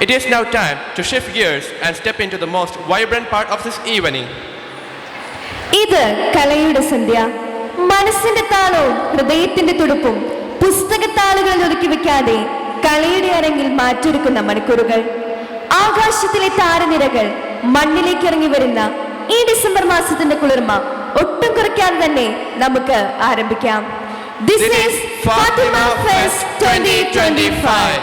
It is now time to shift gears and step into the most vibrant part of this evening. ഇത് കലയുടെ സന്ധ്യ. മനസ്സിന്റെ താളവും ഹൃദയത്തിന്റെ തുടുപ്പും പുസ്തകത്താളുകളിൽ ഒതുക്കി വെക്കാതെ കലയുടെ അരങ്ങിൽ മാറ്റൊരുക്കുന്ന മണിക്കൂറുകൾ. ആകാശത്തിലെ താരനിരകൾ മണ്ണിലേക്ക് ഇറങ്ങി വരുന്ന ഈ ഡിസംബർ മാസത്തിന്റെ കുളിർമ ഒട്ടും കുറയ്ക്കാതെ തന്നെ നമുക്ക് ആരംഭിക്കാം. This is Fatima Fest 2025.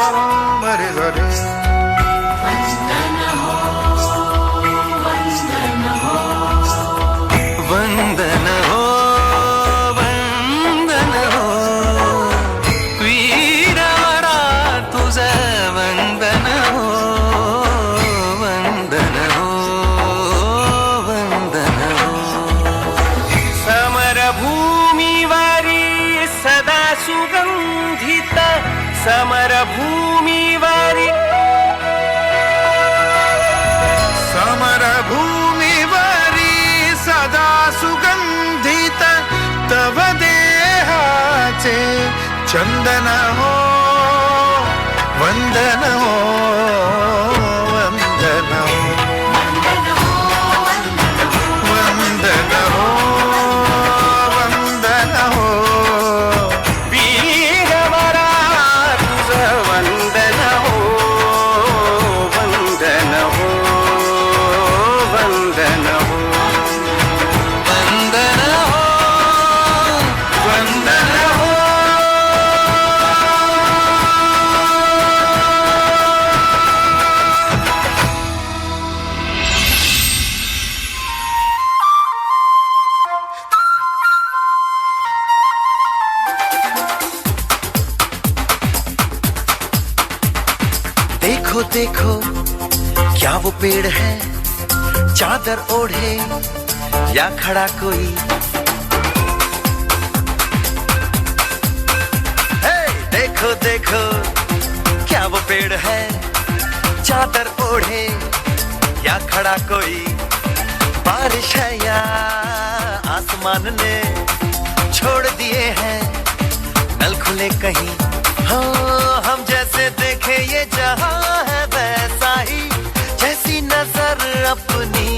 मरे रे वंदन हो वंदन हो वीरवरा तुझे वंदन हो वंदन हो वंदन हो समरभूमीवारी सदा सुगंधित समरभूमीवारी समरभूमीवारी सदा सुगंधित तव देहाचे चंदन हो वंदन हो वंदन हो वंदन हो वंदन हो वीरवरा तुझं वंदन हो वंदन हो वंदन हो वंदन हो वंदन हो देखो देखो क्या वो पेड़ है चादर ओढ़े या खड़ा कोई हे देखो देखो क्या वो पेड़ है चादर ओढ़े या खड़ा कोई बारिश है या आसमान ने छोड़ दिए हैं नल खुले कहीं हाँ हम जैसे देखे ये जहां है वैसा ही जैसी नजर अपनी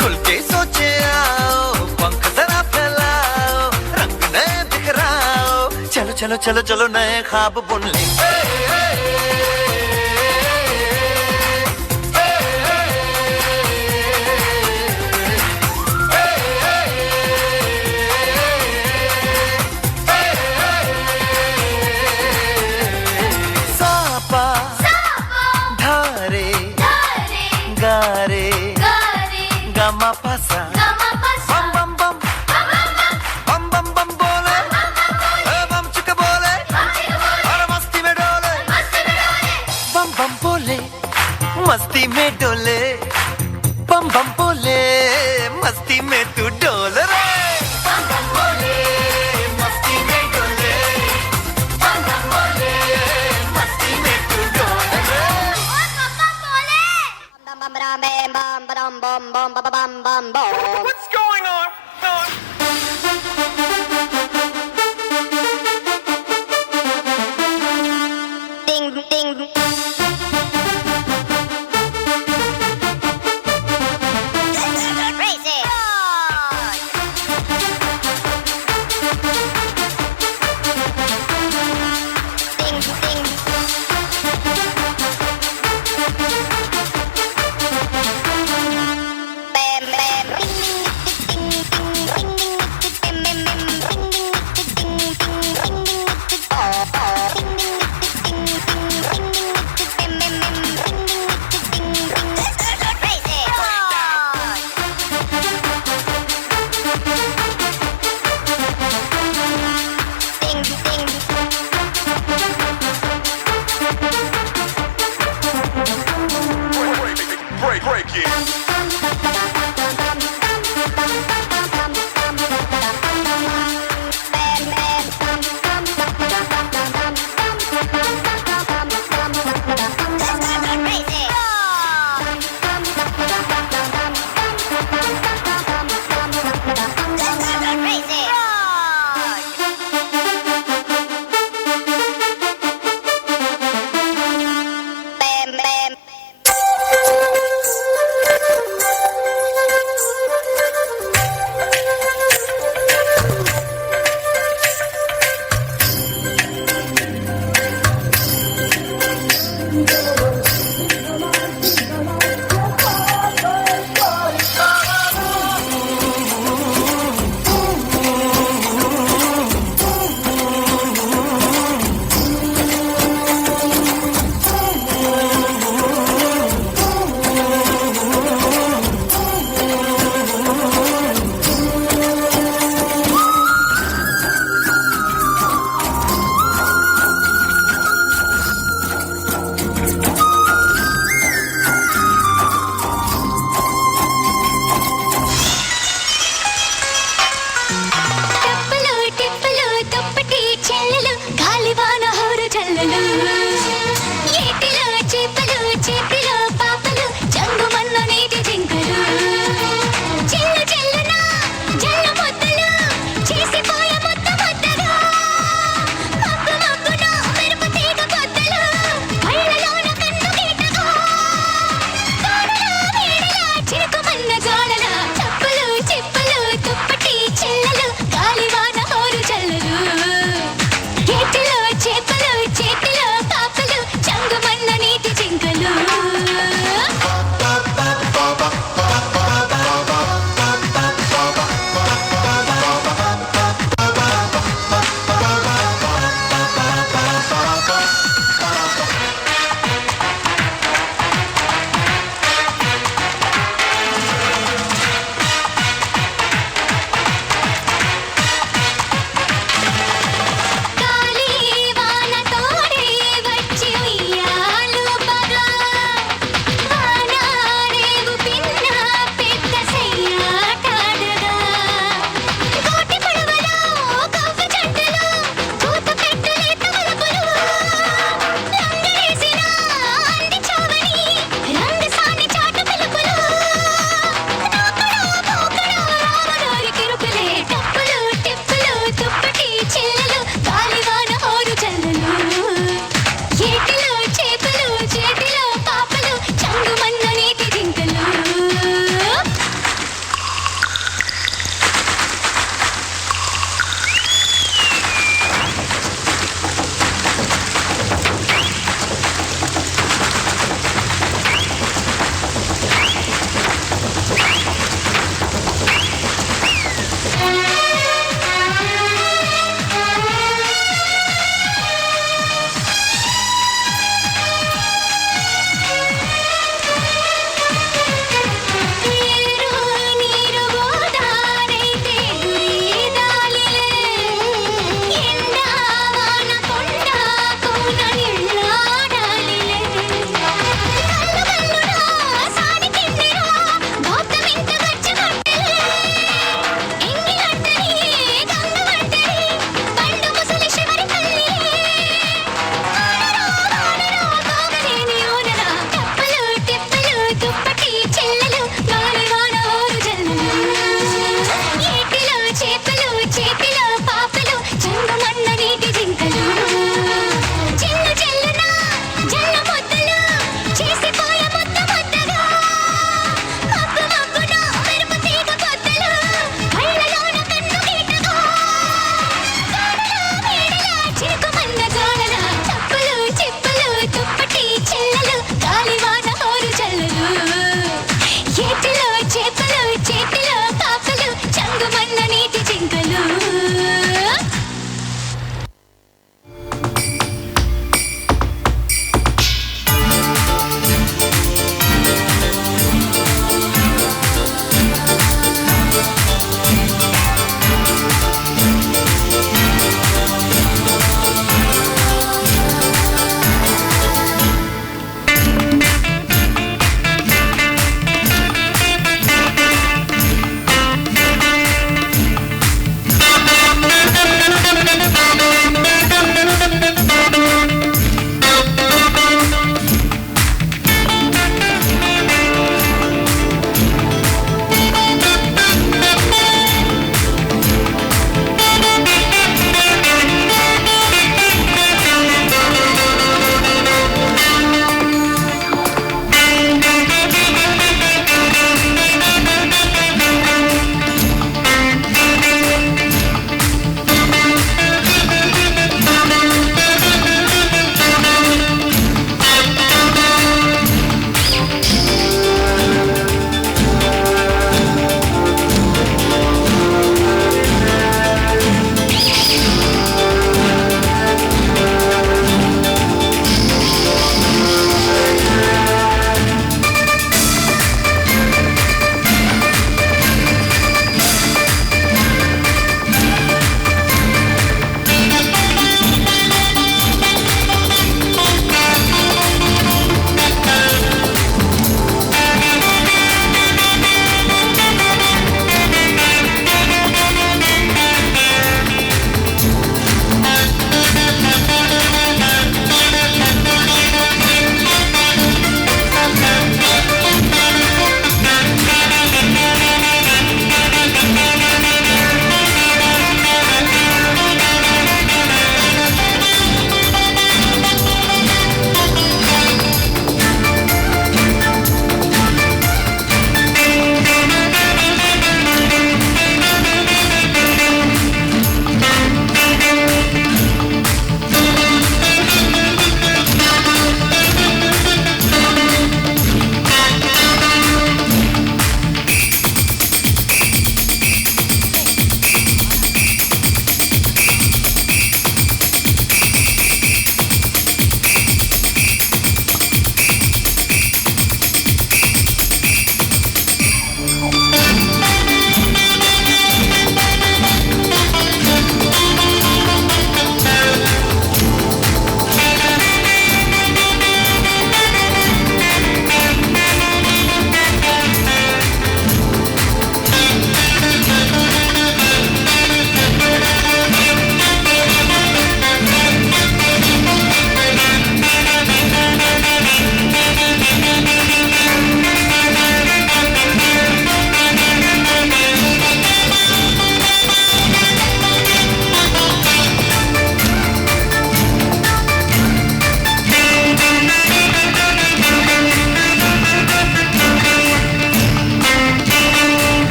खुल के सोचे आओ पंख जरा फैलाओ रंग नए बिखराओ चलो चलो चलो चलो नए ख्वाब बुन ले गारे गमा पसा बम बम बम बम बम बम बोले बम चिक बोले और मस्ती में डोले बम बम बोले मस्ती में डोले बम बम बोले मस्ती में तू डोल रे बम बम बोले मस्ती में डोले बम बम बोले मस्ती में तू डोल रे What's going on? Ding ding. Crazy. Ding ding. Bam bam. Ding ding. జల్లలు ఏటిలో చేపలు చేతిలో పాపలు జంగుమన్న నీటి జింకలు చెల్లు చెల్లున జల్లు ముద్దలు చేసిపోయే ముద్ద ముద్దలు మబ్బు మబ్బున మెరుపు తీగ పొద్దలు కళ్ళలోన కన్ను గీతగా తోడలా వేడలా చిరుకుమన్న జోడల చప్పులు చిప్పులు తుప్పటి చెల్లలు గాలివాన హోరు జల్లలు ఏటిలో చేపలు చేతిలో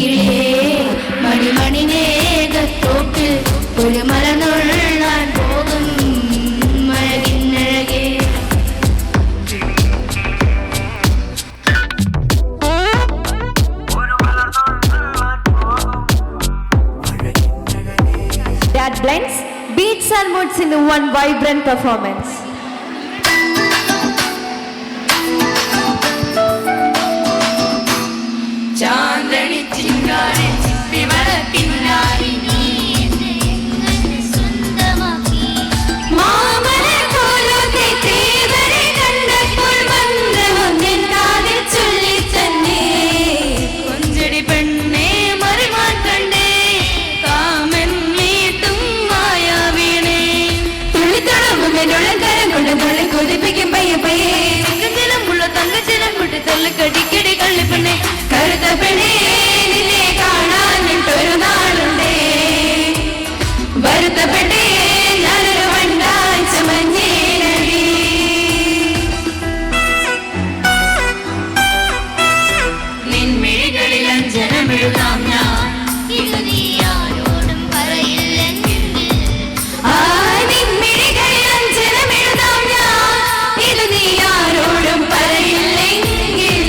കിളിയേ മണിമണിനേകത്തോട്ടിൽ ഒരു മലനുള്ളാൻ പോകും മഴകിന്നഴകേ. That blends beats and moods into one vibrant performance. ചാന്ദ്രണി ചിങ്കാരി ചിപ്പിവള പിന്നാരി നീ എന്നെ സ്വന്തമാക്കി. മാമലക്കോലത്തെ തേവരെ കണ്ടപ്പോൾ മന്ത്രമൊന്നിൻ കാതിൽ ചൊല്ലിത്തന്നെ. കൊഞ്ചടി പെണ്ണേ മറിമാൻ കണ്ടേ കാമൻ മീട്ടും മായാവീണേ. തുള്ളിത്തടവുമെന്നുള്ള കരം കൊണ്ട് തുള്ളി കൊതിപ്പിക്കും പയ്യെ പയ്യെ. തങ്കച്ചിലമ്പുള്ള തങ്കച്ചിലമ്പുട്ട് തള്ളിക്കടിക്കടി കള്ളിപ്പെണ്ണേ. കരുത്ത പെണ്ണേ നിന്നെ കാണാൻ ഒരു നാളുണ്ടേ. വരുത്തപ്പെട്ടേ ഞാനൊരു വണ്ടായി ചമഞ്ഞേനടി. നിൻമിഴികളിൽ അഞ്ജനമെഴുതാം ഞാൻ. ഇത് നീ ആരോടും പറയില്ലെങ്കിൽ. നിൻമിഴികളിൽ അഞ്ജനമെഴുതാം ഞാൻ. ഇത് നീ ആരോടും പറയില്ലെങ്കിൽ.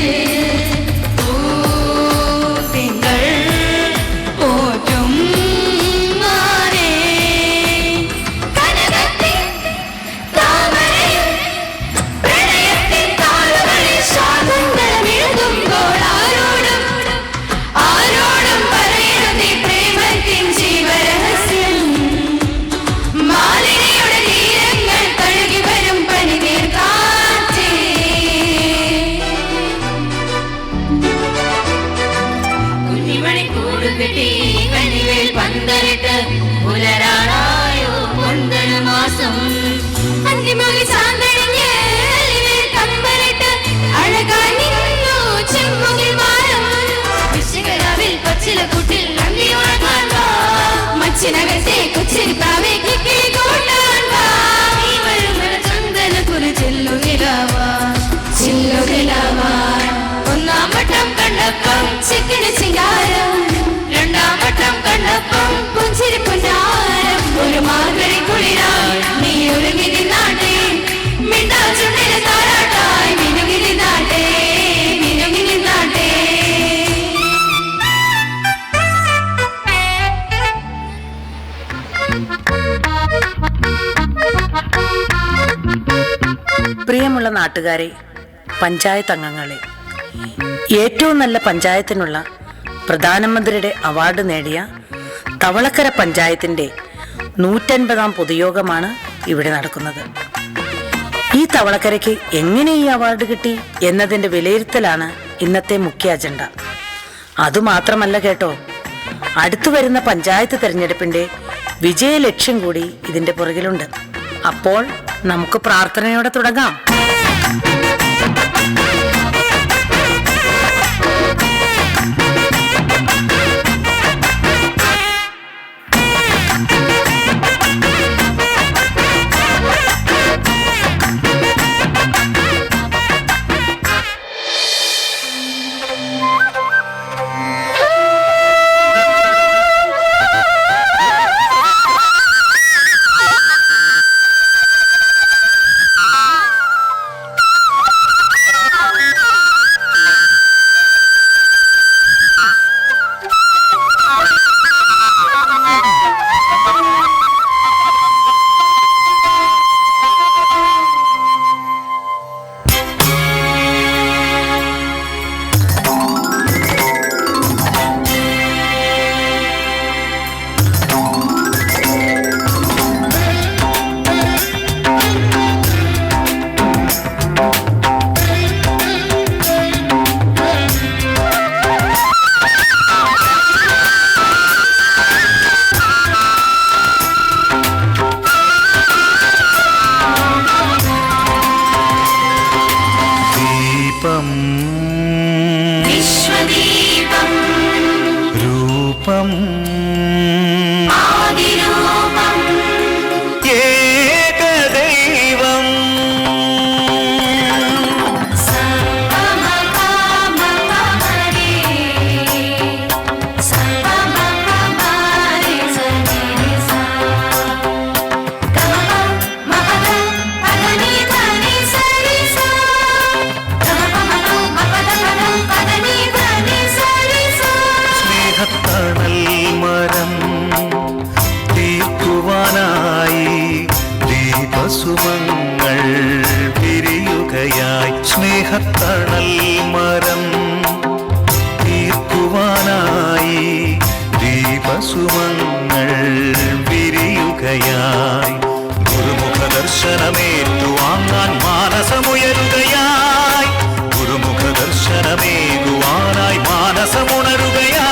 തിങ്കൾ പോറ്റും മാനേ കനകത്തിൻ താമരയിൽ പ്രണയത്തിൻ താളുകളിൽ ശാകുന്തളമെഴുതുമ്പോൾ ആരോടും പറയരുതേ പ്രേമത്തിൻ ജീവരഹസ്യം. മാലിനിയുടെ തീരങ്ങൾ തഴുകി വരും പനിനീർ കാറ്റേ. കുഞ്ഞിമണി കൂടുകെട്ടി കണിവേൽ പന്തലിട്ട് പുലരാളായോ പൊന്തണ മാസം. അന്തിമൊഴി ചാന്തണിഞ്ഞ് അലിവേൽ കമ്പലിട്ട് അഴകായി നിന്നു ചെമ്മുകിൽ മാനം. വിശകരാവിൽ പച്ചിലക്കൂട്ടിൽ നന്ദിയുണങ്ങാൻ വാ. മച്ചിനകത്തെ കൊച്ചിരിപ്പാവേ കിക്കിളി കൂട്ടാൻ വാ. നീ വരുമല ചന്ദനക്കുരു ചെല്ലുകിലാവാ. ഒന്നാം വട്ടം കണ്ടപ്പം ചിക്കന് ചിങ്കാരം. രണ്ടാം വട്ടം കണ്ടപ്പം പുഞ്ചിരി പുന്നാരം. ഒരു മാർഗഴി കുളിരായി നീ ഒരുങ്ങി നിന്നാട്ടെ. മിണ്ടാ ചുണ്ടിലെ താരാട്ടായി മിനുങ്ങി നിന്നാട്ടെ. മിനുങ്ങി നിന്നാട്ടെ. പ്രിയമുള്ള നാട്ടുകാരെ, പഞ്ചായത്ത് അംഗങ്ങളെ, ഏറ്റവും നല്ല പഞ്ചായത്തിനുള്ള പ്രധാനമന്ത്രിയുടെ അവാർഡ് നേടിയ തവളക്കര പഞ്ചായത്തിന്റെ 150-ാം പൊതുയോഗമാണ് ഇവിടെ നടക്കുന്നത്. ഈ തവളക്കരയ്ക്ക് എങ്ങനെ ഈ അവാർഡ് കിട്ടി എന്നതിന്റെ വിലയിരുത്തലാണ് ഇന്നത്തെ മുഖ്യ അജണ്ട. അതുമാത്രമല്ല കേട്ടോ, അടുത്തു വരുന്ന പഞ്ചായത്ത് തെരഞ്ഞെടുപ്പിന്റെ വിജയലക്ഷ്യം കൂടി ഇതിന്റെ പുറകിലുണ്ട്. അപ്പോൾ നമുക്ക് പ്രാർത്ഥനയോടെ തുടങ്ങാം. സ്നേഹത്തണൽ മരം തീർക്കുവാനായി ദീപസുമങ്ങൾ വിരിയുകയായി ഗുരുമുഖ ദർശനമേറ്റുവാങ്ങാൻ മാനസമുയരുകയായി ഗുരുമുഖ ദർശനമേകുവാനായി മാനസമുണരുകയായി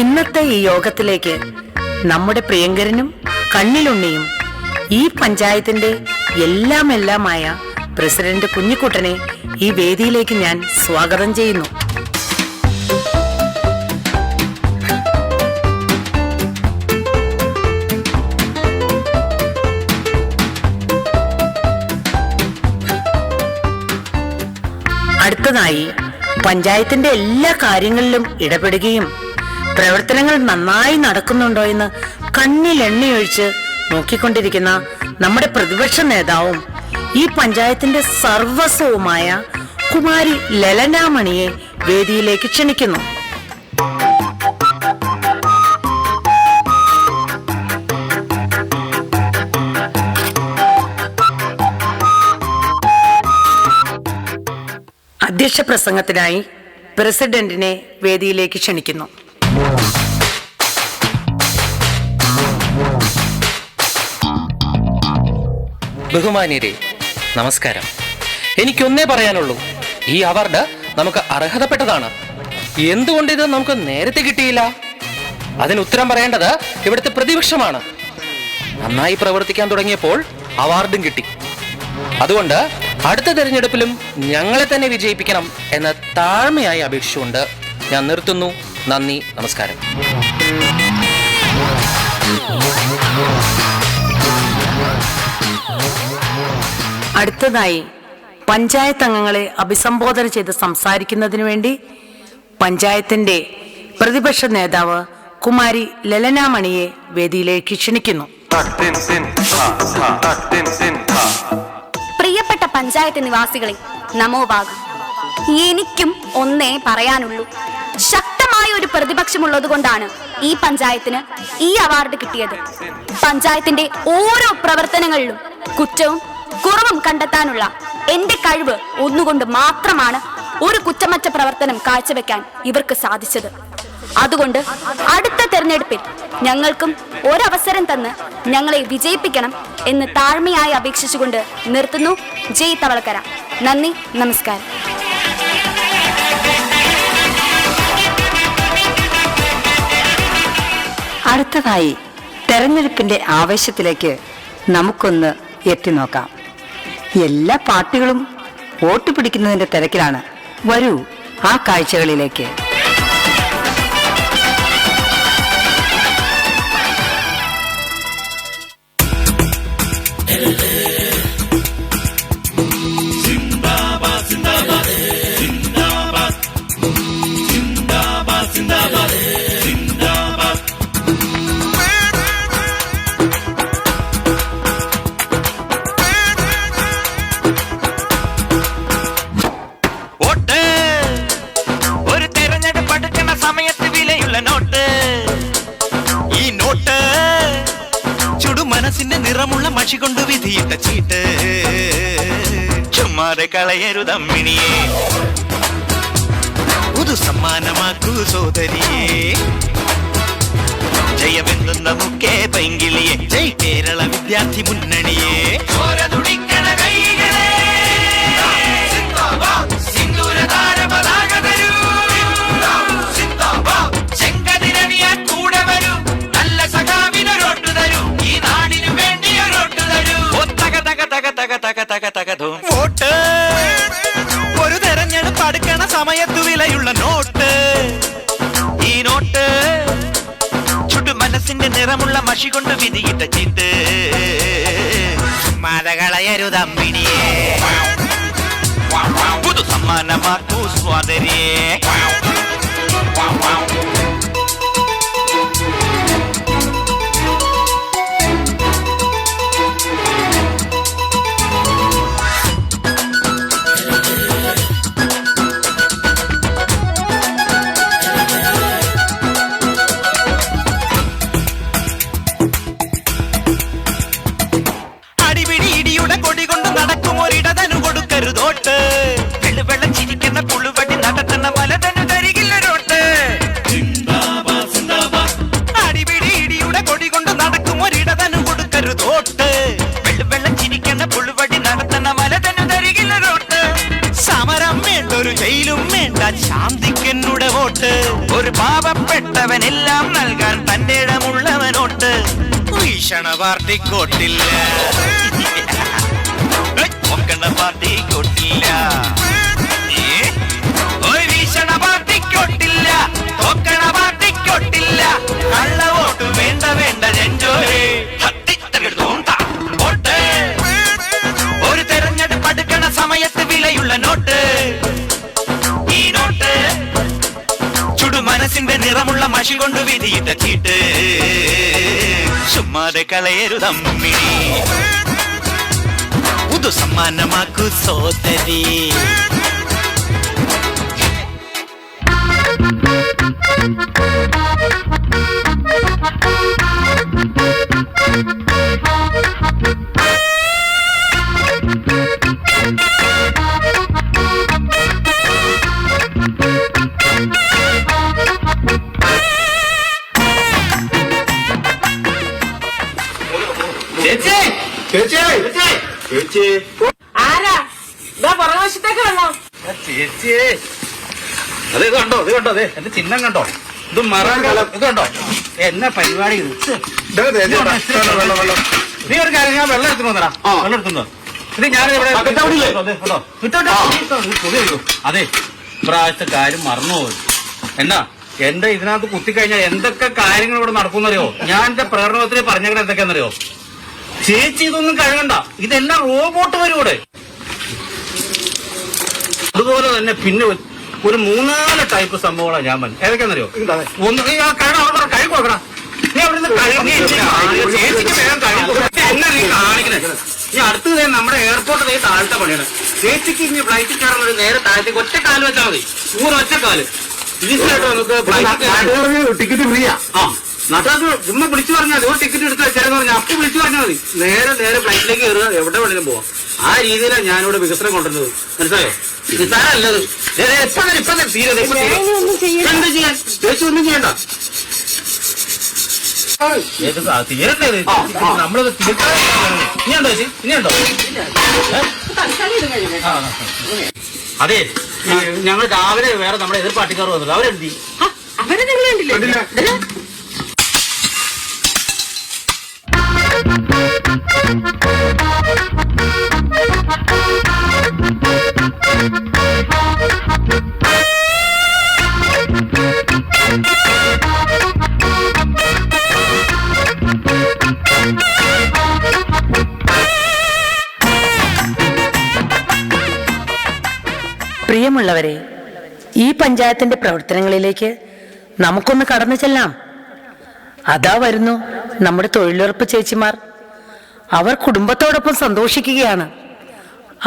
ഇന്നത്തെ ഈ യോഗത്തിലേക്ക് നമ്മുടെ പ്രിയങ്കരനും കണ്ണിലുണ്ണിയും ഈ പഞ്ചായത്തിന്റെ എല്ലാമായ പ്രസിഡന്റ് കുഞ്ഞിക്കുട്ടനെ ഈ വേദിയിലേക്ക് ഞാൻ സ്വാഗതം ചെയ്യുന്നു. അടുത്തതായി പഞ്ചായത്തിന്റെ എല്ലാ കാര്യങ്ങളിലും ഇടപെടുകയും പ്രവർത്തനങ്ങൾ നന്നായി നടക്കുന്നുണ്ടോ എന്ന് കണ്ണിൽ എണ്ണയൊഴിച്ച് നോക്കിക്കൊണ്ടിരിക്കുന്ന നമ്മുടെ പ്രതിപക്ഷ നേതാവും ഈ പഞ്ചായത്തിന്റെ സർവസ്വവുമായ കുമാരി ലലനാമണിയെ വേദിയിലേക്ക് ക്ഷണിക്കുന്നു. അധ്യക്ഷ പ്രസംഗത്തിനായി പ്രസിഡന്റിനെ വേദിയിലേക്ക് ക്ഷണിക്കുന്നു. ബഹുമാന്യരെ, നമസ്കാരം. എനിക്കൊന്നേ പറയാനുള്ളൂ, ഈ അവാർഡ് നമുക്ക് അർഹതപ്പെട്ടതാണ്. എന്തുകൊണ്ട് ഇത് നമുക്ക് നേരത്തെ കിട്ടിയില്ല? അതിന് ഉത്തരം പറയേണ്ടത് ഇവിടുത്തെ പ്രതിപക്ഷമാണ്. നന്നായി പ്രവർത്തിക്കാൻ തുടങ്ങിയപ്പോൾ അവാർഡും കിട്ടി. അതുകൊണ്ട് അടുത്ത തെരഞ്ഞെടുപ്പിലും ഞങ്ങളെ തന്നെ വിജയിപ്പിക്കണം എന്ന താഴ്മയായി അപേക്ഷിച്ചുകൊണ്ട് ഞാൻ നിർത്തുന്നു. നന്ദി, നമസ്കാരം. അടുത്തതായി പഞ്ചായത്ത് അംഗങ്ങളെ അഭിസംബോധന ചെയ്ത് സംസാരിക്കുന്നതിനു വേണ്ടി പഞ്ചായത്തിന്റെ പ്രതിപക്ഷ നേതാവ് കുമാരി ലലനാമണിയെ വേദിയിലേക്ക് ക്ഷണിക്കുന്നു. പ്രിയപ്പെട്ട പഞ്ചായത്ത് നിവാസികളെ, നമോഭാഗം. എനിക്കും ഒന്നേ പറയാനുള്ളൂ. ശക്തമായ ഒരു പ്രതിപക്ഷമുള്ളത് കൊണ്ടാണ് ഈ പഞ്ചായത്തിന് ഈ അവാർഡ് കിട്ടിയത്. പഞ്ചായത്തിന്റെ ഓരോ പ്രവർത്തനങ്ങളിലും കുറ്റവും കുറവും കണ്ടെത്താനുള്ള എന്റെ കഴിവ് ഒന്നുകൊണ്ട് മാത്രമാണ് ഒരു കുറ്റമറ്റ പ്രവർത്തനം കാഴ്ചവെക്കാൻ ഇവർക്ക് സാധിച്ചത്. അതുകൊണ്ട് അടുത്ത തെരഞ്ഞെടുപ്പിൽ ഞങ്ങൾക്കും ഒരവസരം തന്ന് ഞങ്ങളെ വിജയിപ്പിക്കണം എന്ന് താഴ്മയായി അപേക്ഷിച്ചുകൊണ്ട് നിർത്തുന്നു. ജയ് തവളക്കര. നന്ദി, നമസ്കാരം. അടുത്തതായി തെരഞ്ഞെടുപ്പിന്റെ ആവേശത്തിലേക്ക് നമുക്കൊന്ന് എത്തിനോക്കാം. എല്ലാ പാർട്ടികളും വോട്ട് പിടിക്കുന്നതിന്റെ തിരക്കിലാണ്. വരൂ ആ കാഴ്ചകളിലേക്ക്. നിറമുള്ള മഷി കൊണ്ട് വിധിയിട്ട ചീട്ട് ചുമ്മാതെ കളയരുതമ്മിണിയെ, പുതു സമ്മാനമാക്കൂ സോദരിയെ. ജയമെന്തുന്ന മുക്കേ പൈങ്കിളിയെ, ജയ് കേരള വിദ്യാർത്ഥി മുന്നണിയെ. വോട്ട് ഒരു തെരഞ്ഞെടുപ്പ് അടുക്കണ സമയത്തു വിലയുള്ള നോട്ട്. ഈ നോട്ട് ചുട്ടു മനസ്സിന്റെ നിറമുള്ള മഷി കൊണ്ട് വിധിയിട്ട ചീട്ട്. മതകളയരുതമ്മിണിയെ പുതു സമ്മാനമാക്കൂ സ്വാതരിയെ ോട്ട് വെള്ളം ചിരിക്കുന്ന പുളുവടി നടത്തുന്ന മലതന്നു തരികില്ലൊരോട്ട് അടിപിടി ഇടിയുടെ കൊടി കൊണ്ട് നടക്കും ഒരിടതനും കൊടുക്കരുതോട്ട് വെള്ളം ചിരിക്കുന്ന പുളുവടി നടത്തുന്ന മലതന്നു തരികില്ലൊരോട്ട് സമരം വേണ്ട ഒരു ജയിലും വേണ്ട ശാന്തിക്കെന്നുടെ വോട്ട് ഒരു പാവപ്പെട്ടവനെല്ലാം നൽകാൻ തന്റെ ഇടമുള്ളവനോട്ട് ഭീഷണ പാർട്ടിക്കോട്ടില്ല പാർട്ടി കൊട്ടില്ല വീശണ പാർട്ടിക്കൊട്ടില്ല തോക്കണ പാർട്ടിക്കൊട്ടില്ല കള്ള വോട്ട് വേണ്ട വേണ്ട ജഞ്ചോരെ ഒരു തെരഞ്ഞെടുപ്പ് അടുക്കണ സമയത്ത് വിലയുള്ള നോട്ട് ഈ നോട്ട് ചുടു മനസ്സിന്റെ നിറമുള്ള മഷി കൊണ്ട് വിധിയിട്ട ചീട്ട് ചുമ്മാതെ കളയരുതമ്മിണി പുതു സമ്മാനമാക്കൂ സോദരി ആരാ പുറകുവശത്തേക്ക് വന്നോ? ചേച്ചിയേ അതെ ഇത് കണ്ടോ അതെ എന്റെ ചിഹ്നം കണ്ടോ ഇത് മറാൻ കാലം ഇത് കണ്ടോ എന്നാ പരിപാടി നീ ഒരു കാര്യം ഞാൻ വെള്ളം എടുത്തു വന്നടാ വെള്ളം എടുത്തുണ്ടോ ഇത് ഞാനിവിടെ അതെ ഇപ്രാവശ്യത്തെ കാര്യം മറന്നുപോയി എന്നാ എന്റെ ഇതിനകത്ത് കുത്തിക്കഴിഞ്ഞാൽ എന്തൊക്കെ കാര്യങ്ങൾ ഇവിടെ നടക്കുന്നറിയോ ഞാൻ എന്റെ പ്രകടനത്തിൽ പറഞ്ഞേക്കണ എന്തൊക്കെയാണെന്നറിയോ ചേച്ചി ഇതൊന്നും കഴുകണ്ട ഇതെല്ലാം റോബോട്ട് വരും ഇവിടെ അതുപോലെ തന്നെ പിന്നെ ഒരു 3-4 ടൈപ്പ് സംഭവങ്ങളാണ് ഞാൻ പറഞ്ഞത് ഏതൊക്കെയാണെന്നറിയോ ഒന്ന് കഴുകി കൊടുക്കണം നീ അവിടുന്ന് ചേച്ചിക്ക് വേഗം കഴുകി എന്നെ നീ കാണിക്കണേ നീ അടുത്തത് നമ്മുടെ എയർപോർട്ട് നീ താഴത്തെ പണിയാണ് ചേച്ചിക്ക് ഇനി ഫ്ലൈറ്റിൽ കയറുന്നത് നേരെ താഴത്തേക്ക് ഒറ്റ കാല് വെച്ചാൽ മതി ഒറ്റ കാല് ഈസിയായിട്ട് നമുക്ക് ടിക്കറ്റ് ഫ്രീയാ ആ നാട്ടുകാർക്ക് ചുമ്മാ വിളിച്ചു പറഞ്ഞാൽ മതി ടിക്കറ്റ് എടുത്ത് വെച്ചാലെന്ന് പറഞ്ഞാൽ അപ്പൊ വിളിച്ചു പറഞ്ഞാൽ മതി നേരെ ഫ്ലൈറ്റിലേക്ക് കയറുക എവിടെ വേണമെങ്കിലും പോവാം ആ രീതിയിലാണ് ഞാനിവിടെ വികസനം കൊണ്ടുവരുന്നത് മനസ്സിലായോ നിസ്സാരല്ലത് ഇപ്പൊ തീരെ എന്താ ചെയ്യാൻ ചേച്ചി ഒന്നും ചെയ്യണ്ട തീരട്ടെ നമ്മളത് ഇനിയുണ്ടോ ചേച്ചി ഇനിയുണ്ടോ അതെ ഞങ്ങൾ രാവിലെ വേറെ നമ്മുടെ എതിർ പാർട്ടിക്കാർ വന്നത് അവരെന്തി അവരെ നിങ്ങൾ കണ്ടില്ല പ്രിയമുള്ളവരെ, ഈ പഞ്ചായത്തിന്റെ പ്രവർത്തനങ്ങളിലേക്ക് നമുക്കൊന്ന് കടന്നു ചെല്ലാം. അതാ വരുന്നു നമ്മുടെ തൊഴിലുറപ്പ് ചേച്ചിമാർ. അവർ കുടുംബത്തോടൊപ്പം സന്തോഷിക്കുകയാണ്.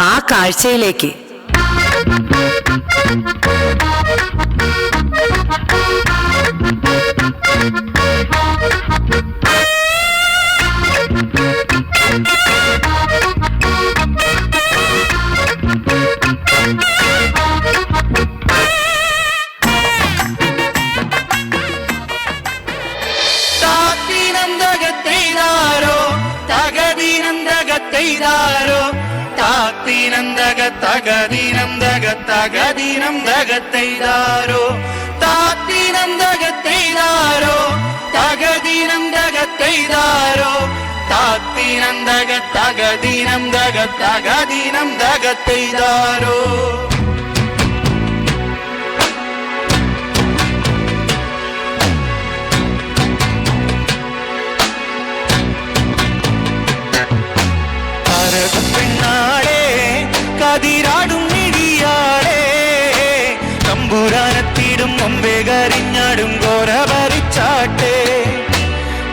ആ കാഴ്ചയിലേക്ക് കതിരാടും മിഴിയാളെ തമ്പുരാനെത്തിടും മുമ്പേ കരിഞ്ഞാടും ഘോരഭരിച്ചാട്ടെ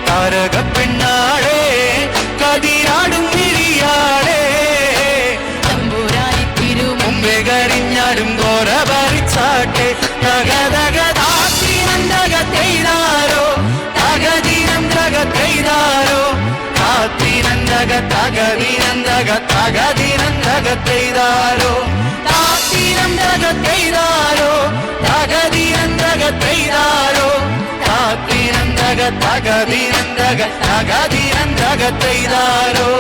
താരക പെണ്ണാളെ കതിരാടും മിഴിയാളെ തമ്പുരാനെത്തിടും മുമ്പേ കരിഞ്ഞാടും ഘോരഭരിച്ചാട്ടെ തകതകതാത്തിനന്തകത്തെയ്താരോ തകതിനന്തകത്തെയ്താരോ താത്തിനന്തക തകതിനന്തക തകതിനന്തകത്തെയ്താരോ താത്തിനന്തകത്തെയ്താരോ തകതിനന്തകത്തെയ്താരോ താത്തിനന്തക തകതിനന്തക തകതിനന്തകത്തെയ്താരോ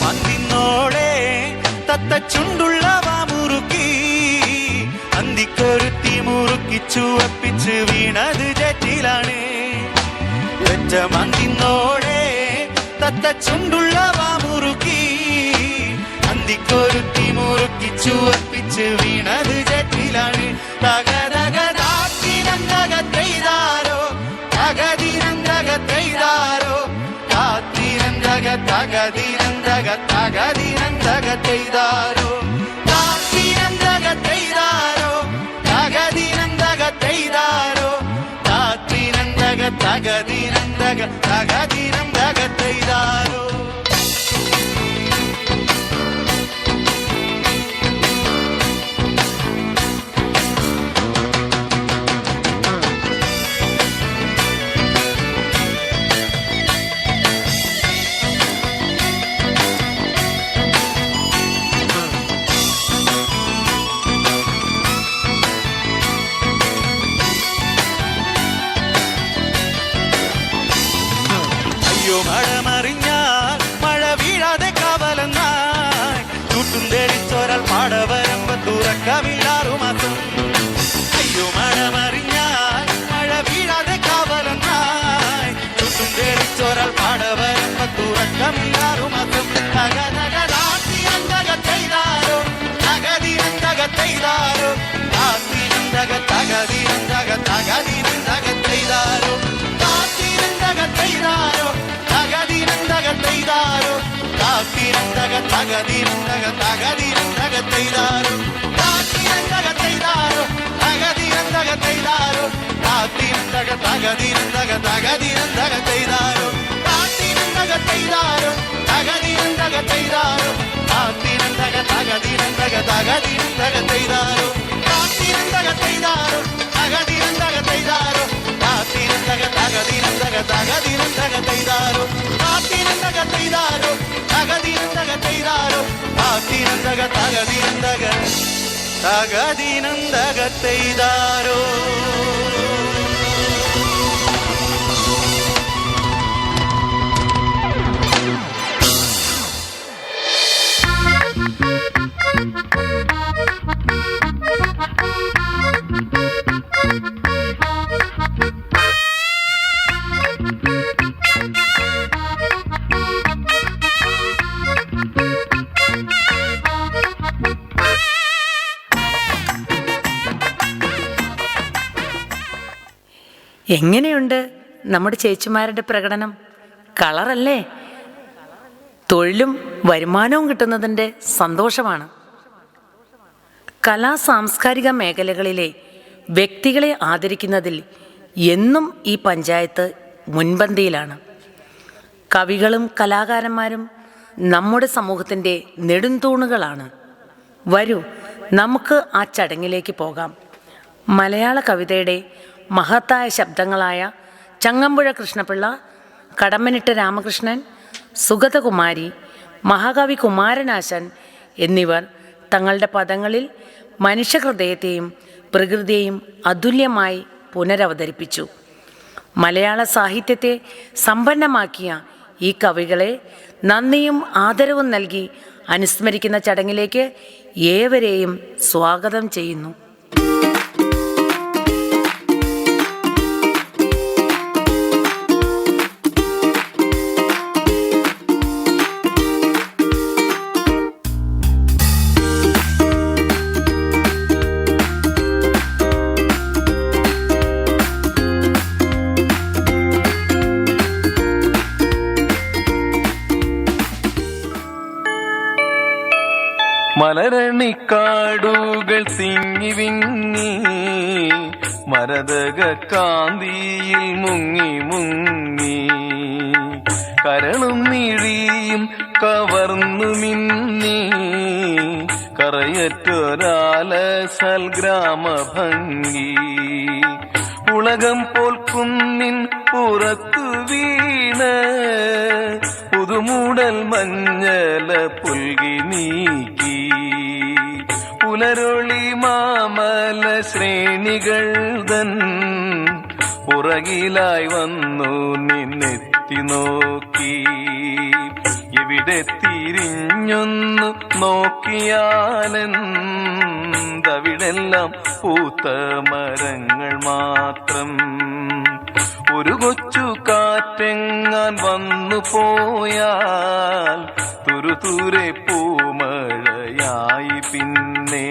മന്തിന്നോടെ തത്ത ചുണ്ടുള്ളവ മുറുക്കി അന്തിക്കൊരുത്തി മുറുക്കി ചുവപ്പിച്ച് വീണത് ജറ്റിലാണ് വെച്ച മന്തിന്നോടെ തത്ത ചുണ്ടുള്ളവ മുറുക്കി അന്തിക്കൊരുത്തി മുറുക്കി ചുവപ്പിച്ച് വീണത് ജറ്റിലാണ് തകതകതാത്തിനന്തകത്തെയ്താരോ തകതിനന്തകത്തെയ്താരോ താത്തിനന്തക തകതിനന്തക തകതിനന്തകത്തെയ്താരോ താത്തിനന്തകത്തെയ്താരോ തകതിനന്തകത്തെയ്താരോ താത്തിനന്തക തകതിനന്തക തകതിനന്തകത്തെയ്താരോ മഴമറിഞ്ഞാൽ മഴ വീഴാതെ കാവലെന്നായി ചൂട്ടും തെളിച്ചൊരാൾ പാടവരമ്പ തുറക്കമില്ലാറു മാസം അയ്യോ മഴമറിഞ്ഞാൽ മഴ വീഴാതെ കാവലെന്നായി ചൂട്ടും തെളിച്ചൊരാൾ പാടവരമ്പ തുറക്കമില്ലാറു മാസം തകതകതാത്തിനന്തകത്തെയ്താരോ തകതിനന്തകത്തെയ്താരോ താത്തിനന്തക തകതിനന്തക തകതിനന്തകത്തെയ്താരോ താത്തിനന്തകത്തെയ്താരോ തകതിനന്തകത്തെയ്താരോ താത്തിനന്തക തകതിനന്തക തകതിനന്തകത്തെയ്താരോ താത്തിനന്തകത്തെയ്താരോ തകതിനന്തകത്തെയ്താരോ താത്തിനന്തക തകതിനന്തക തകതിനന്തകത്തെയ്താരോ താത്തിനന്തകത്തെയ്താരോ തകതിനന്തകത്തെയ്താരോ താത്തിനന്തക തകതിനന്തക തകതിനന്തകത്തെയ്താരോ താത്തിനന്തകത്തെയ്താരോ തകതിനന്തകത്തെയ്താരോ താത്തിനന്തക തകതിനന്തക തകതിനന്തകത്തെയ്താരോ താത്തിനന്തകത്തെയ്താരോ തകതിനന്തകത്തെയ്താരോ താത്തിനന്തക തകതിനന്തക തകതിനന്തകത്തെയ്താരോ എങ്ങനെയുണ്ട് നമ്മുടെ ചേച്ചിമാരുടെ പ്രകടനം? കളറല്ലേ? തൊഴിലും വരുമാനവും കിട്ടുന്നതിൻ്റെ സന്തോഷമാണ്. കലാ സാംസ്കാരിക മേഖലകളിലെ വ്യക്തികളെ ആദരിക്കുന്നതിൽ എന്നും ഈ പഞ്ചായത്ത് മുൻപന്തിയിലാണ്. കവികളും കലാകാരന്മാരും നമ്മുടെ സമൂഹത്തിൻ്റെ നെടുംതൂണുകളാണ്. വരൂ, നമുക്ക് ആ ചടങ്ങിലേക്ക് പോകാം. മലയാള കവിതയുടെ മഹത്തായ ശബ്ദങ്ങളായ ചങ്ങമ്പുഴ കൃഷ്ണപിള്ള, കടമ്മനിട്ട രാമകൃഷ്ണൻ, സുഗതകുമാരി, മഹാകവി കുമാരനാശാൻ എന്നിവർ തങ്ങളുടെ പദങ്ങളിൽ മനുഷ്യഹൃദയത്തെയും പ്രകൃതിയെയും അതുല്യമായി പുനരവതരിപ്പിച്ചു. മലയാള സാഹിത്യത്തെ സമ്പന്നമാക്കിയ ഈ കവികളെ നന്ദിയും ആദരവും നൽകി അനുസ്മരിക്കുന്ന ചടങ്ങിലേക്ക് ഏവരെയും സ്വാഗതം ചെയ്യുന്നു. മലരണിക്കാടുകൾ തിങ്ങി വിങ്ങി മരതക കാന്തിയിൽ മുങ്ങി മുങ്ങി കരളും മിഴിയും കവർന്നു മിന്നി കറയറ്റൊരാലസൽ ഗ്രാമഭംഗി ഉലകം പോൽ കുന്നിൻ പുറത്തു വീണ് പുതുമൂടൽ മഞ്ഞല പുൽകി നീക്കി പുലരൊളി മാമല ശ്രേണികൾ തൻ പുറകിലായി വന്നു നിന്നെത്തി നോക്കി ഇവിടെ തിരിഞ്ഞൊന്നു നോക്കിയാലെന്തവിടെല്ലാം പൂത്ത മരങ്ങൾ മാത്രം ഒരു കൊച്ചു കാറ്റെങ്ങാൻ വന്നു പോയാൽ തുരുതുരെ പൂമഴയായി പിന്നെ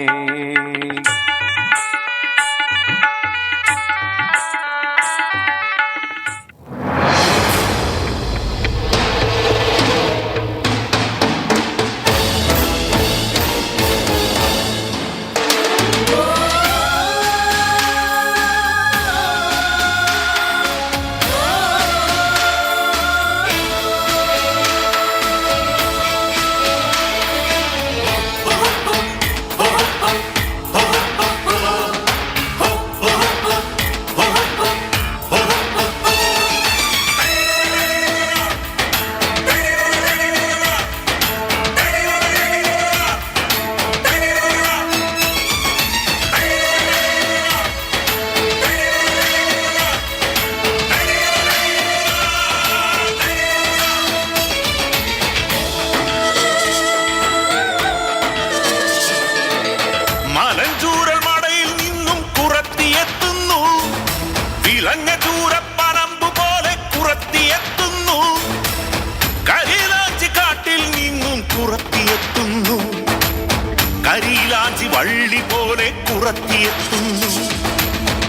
വള്ളി പോലെ കുറത്തിയെത്തുന്നു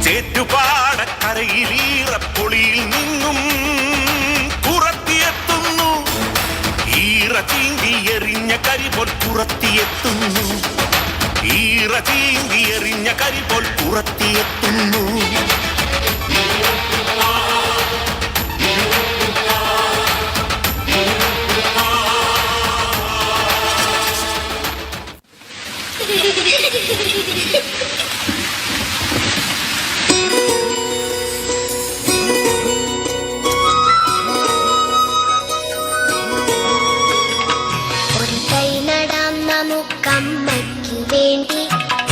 ചേറ്റുപാടക്കരയിലീറപ്പൊളിയിൽ നിന്നും കുറത്തിയെത്തുന്നു ഈറ ചീന്തിയെറിഞ്ഞ കരിപോൽ കുറത്തിയെത്തുന്നു ഈറ ചീന്തിയെറിഞ്ഞ കരിപോൽ കുറത്തിയെത്തുന്നു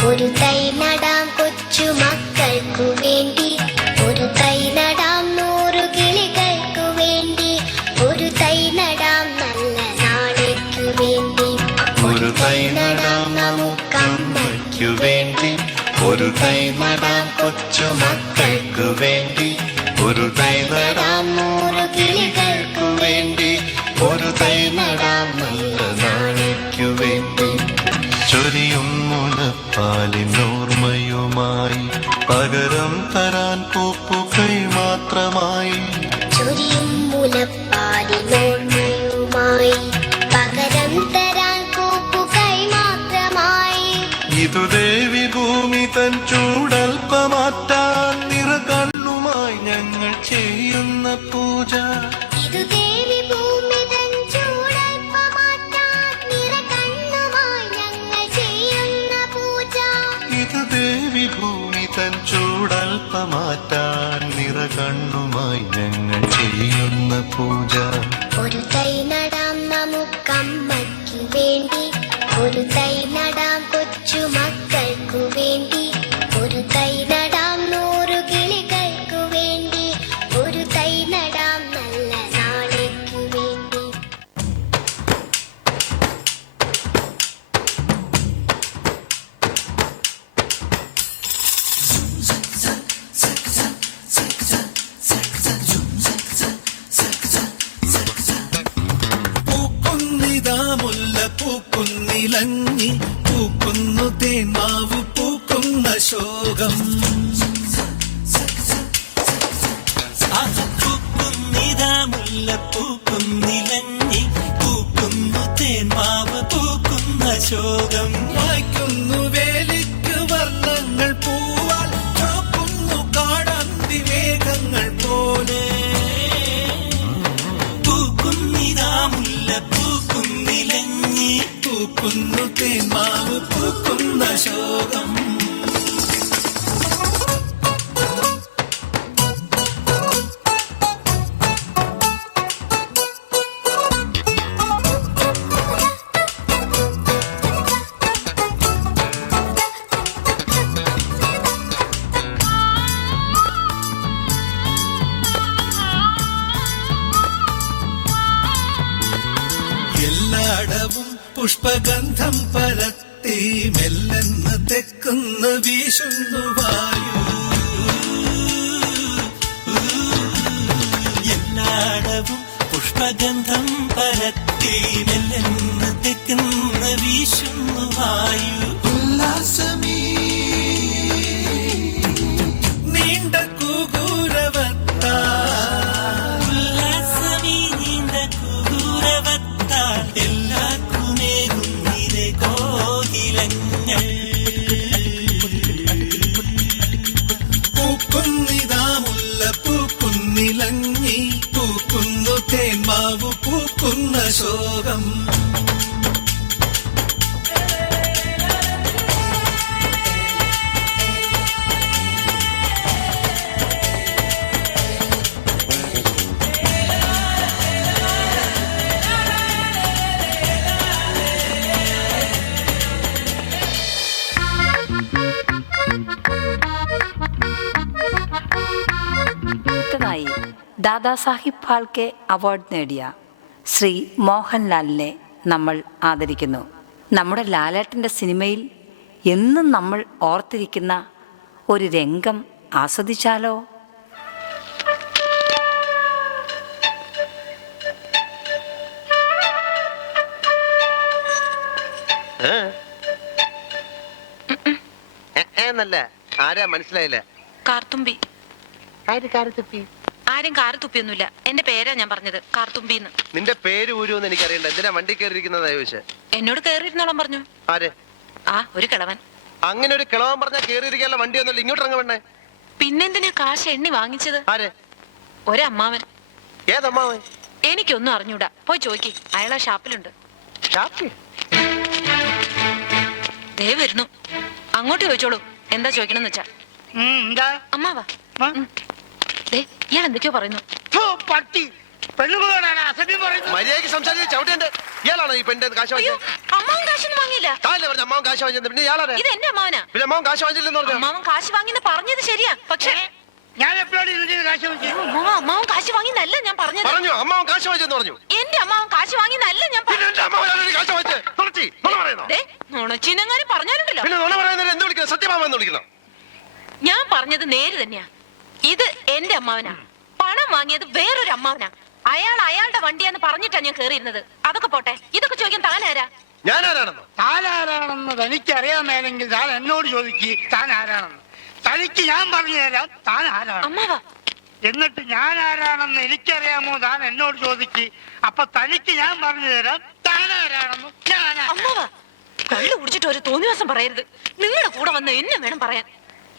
ഒരു തൈ നടാം കൊച്ചു മക്കൾക്കു വേണ്ടി ഒരു തൈ നടാം 100 കിളികൾക്കു വേണ്ടി ഒരു തൈ നടാം നല്ല നാളേക്കു വേണ്ടി ഒരു തൈ നടാം നമുക്കമ്മയ്ക്കു വേണ്ടി ഒരു തൈ നടാം കൊച്ചു മക്കൾക്കു വേണ്ടി ഒരു തൈ നടാം 100 കിളികൾക്കു വേണ്ടി ഒരു തൈ നടാം നല്ല നാളേക്കു വേണ്ടി ചൊരിയും മുലപ്പാലിനോർമ്മയുമായി പകരം തരാൻ പൂപ്പുകൈ മാത്രമായി ചൊരിയും മുലപ്പാലിനോർമ്മയുമായി പകരം തരാൻ പൂപ്പുകൈ മാത്രമായി ഇതു ദേവി ഭൂമി തൻ ചൂടൽപ്പമാറ്റാൻ നിറകണ്ണുമായി ഞങ്ങൾ ചെയ്യുന്ന പൂജ ഇതു ദേവി ഭൂമി തൻ ചൂടൽപ്പമാറ്റാൻ നിറകണ്ണുമായി ഞങ്ങൾ ചെയ്യുന്ന പൂജ ഇതു ദേവി ഭൂമി തൻ ചൂടൽപ്പമാറ്റാൻ നിറകണ്ണുമായി ഞങ്ങൾ ചെയ്യുന്ന പൂജ ഒരു തൈ നടാം നമുക്കമ്മയ്ക്കു വേണ്ടി ഒരു തൈ നടാം കൊച്ചു മക്കൾക്കു വേണ്ടി ഒരു തൈ നടാം 100 കിളികൾക്കു വേണ്ടി ഒരു തൈ നടാം നല്ല നാളേക്കു വേണ്ടി പൂക്കുന്നിതാ മുല്ല പൂക്കുന്നിലഞ്ഞി പൂക്കുന്നു തേന്മാവ് പൂക്കുന്ന ശോകം പൂക്കുന്നിതാ മുല്ല പൂക്കുന്നിലഞ്ഞി പൂക്കുന്നു തേന്മാവ് പൂക്കുന്ന ശോകം വായിക്കുന്നു വേലിക്ക് വർണ്ണങ്ങൾ പൂവാൽ ചോക്കുന്നു കാടന്തി മേഘങ്ങൾ പോലെ പൂക്കുന്നിതാ മുല്ല പൂക്കുന്നിലഞ്ഞി പൂക്കുന്നു തേന്മാവ് പൂക്കുന്ന ശോകം എല്ലാടവും പുഷ്പഗന്ധം പരത്തി മെല്ലെന്ന് തെക്കുന്നു വീശുന്നു വായു എല്ലാടവും പുഷ്പഗന്ധം പരത്തി മെല്ലെന്ന് തെക്കുന്നു വീശുന്നു വായു ഉല്ലാസമീ നീണ്ട കൂകൂരവത്താ ഉല്ലാസമീ നീണ്ട കൂകൂരവത്താ എല്ലാക്കുമേകുന്നിരെ കോകിലങ്ങൾ പൂക്കുന്നിതാ മുല്ല പൂക്കുന്നിലങ്ങി പൂക്കുന്നു തേന്മാവു പൂക്കുന്ന ശോകം അടുത്തതായി ദാദാസാഹിബ് ഫാൽക്കെ അവാർഡ് നേടിയ ശ്രീ മോഹൻലാലിനെ നമ്മൾ ആദരിക്കുന്നു. നമ്മുടെ ലാലേട്ടൻ്റെ സിനിമയിൽ എന്നും നമ്മൾ ഓർത്തിരിക്കുന്ന ഒരു രംഗം ആസ്വദിച്ചാലോ? എന്നല്ല ആരാ മനസ്സിലായില്ല. കാർത്തുമ്പി. ആര് കാർത്തുപ്പി? ആരും കാറ് തുപ്പിയൊന്നുമില്ല. എന്റെ പേരാ ഞാൻ പറഞ്ഞത്, കാർത്തുമ്പിന്ന്. നിന്റെ പേര് ഊരുമെന്ന് എനിക്കറിയണ്ട. എന്തിനാ വണ്ടി കയറിയിരിക്കുന്നതാ ചോദിച്ചേ? എന്നോട് കേറിയിരുന്നോളം പറഞ്ഞു. ആര്? ആ ഒരു കിളവൻ. അങ്ങനെ ഒരു കിളവൻ പറഞ്ഞാൽ കയറിയിരിക്കാനുള്ള വണ്ടി ഒന്നുമില്ല. ഇങ്ങോട്ട് ഇറങ്ങ വേണ്ടേ? പിന്നെന്തിനാ കാശ് എണ്ണി വാങ്ങിച്ചത്? ആര്? ഒരമ്മാവൻ. ഏതമ്മാവൻ? എനിക്കൊന്നും അറിഞ്ഞൂടാ. പോയി ചോദിക്ക്, അയാളാ ഷാപ്പിലുണ്ട്. ഷാപ്പിൽ? ദേ വരുന്നു. അങ്ങോട്ട് ചോദിച്ചോളൂ എന്താ ചോദിക്കണമെന്ന് വെച്ചാ. അമ്മാവാ. ഇയാൾ എന്തൊക്കെയോ പറയുന്നു. മര്യാദയ്ക്ക് സംസാരിച്ച് ചവിട്ടേണ്ട. ഇയാളാണോ ഈ പെണ്ണിന്റെ കാശ് വാങ്ങിച്ചത്? അമ്മാവൻ കാശൊന്നും വാങ്ങിയില്ല. താല്ലേ പറഞ്ഞ അമ്മാവൻ കാശ് വാങ്ങിച്ചത്? പിന്നെ ഇയാളാണ്? ഇത് എന്റെ അമ്മാവനാ. പിന്നെ അമ്മാവൻ കാശ് വാങ്ങിച്ചില്ലെന്ന് പറഞ്ഞു. അമ്മാവൻ കാശ് വാങ്ങിന്ന് പറഞ്ഞത് ശരിയാ, പക്ഷേ ഞാൻ എപ്പോഴാണ് ഇതിന്റെ കാശ് വാങ്ങിച്ചത്? അമ്മാവൻ കാശ് വാങ്ങിന്നല്ല ഞാൻ പറഞ്ഞത്. പറഞ്ഞു അമ്മാവൻ കാശ് വാങ്ങിച്ചെന്ന് പറഞ്ഞു. എന്റെ അമ്മാവൻ കാശ് വാങ്ങിന്നല്ല ഞാൻ പറഞ്ഞത്. നുണച്ചിനെങ്ങാനും പറഞ്ഞാലുണ്ടല്ലോ. പിന്നെ നുണ പറയുന്നത് എന്ത് വിളിക്കണം? സത്യമാമ എന്ന് വിളിക്കണം. ഞാൻ പറഞ്ഞത് നേര് തന്നെയാ. ഇത് എന്റെ അമ്മാവനാ. പണം വാങ്ങിയത് വേറൊരു അമ്മാവനാ. അയാൾ അയാളുടെ വണ്ടിയാന്ന് പറഞ്ഞിട്ടാ ഞാൻ കേറിയിരുന്നത്. അതൊക്കെ പോട്ടെ, ഇതൊക്കെ ചോദിക്കാൻ താനാരാ? ഞാനാരാണെന്നോ? താനാരാണെന്ന് തനിക്കറിയാമേലെങ്കിൽ താൻ എന്നോട് ചോദിക്ക് താൻ ആരാണെന്ന്. തനിക്ക് ഞാൻ പറഞ്ഞു തരാം താൻ ആരാണ്. അമ്മാവാ. എന്നിട്ട് ഞാൻ ആരാണെന്ന് എനിക്കറിയാമോ താൻ എന്നോട് ചോദിക്ക്. അപ്പൊ തനിക്ക് ഞാൻ പറഞ്ഞു തരാം താൻ ആരാണെന്ന്. അമ്മാവാ, കള്ളു കുടിച്ചിട്ട് ഒരു തോന്നിവാസം പറയരുത്. നിങ്ങളുടെ കൂടെ വന്ന് എന്നെ വേണം പറയാൻ.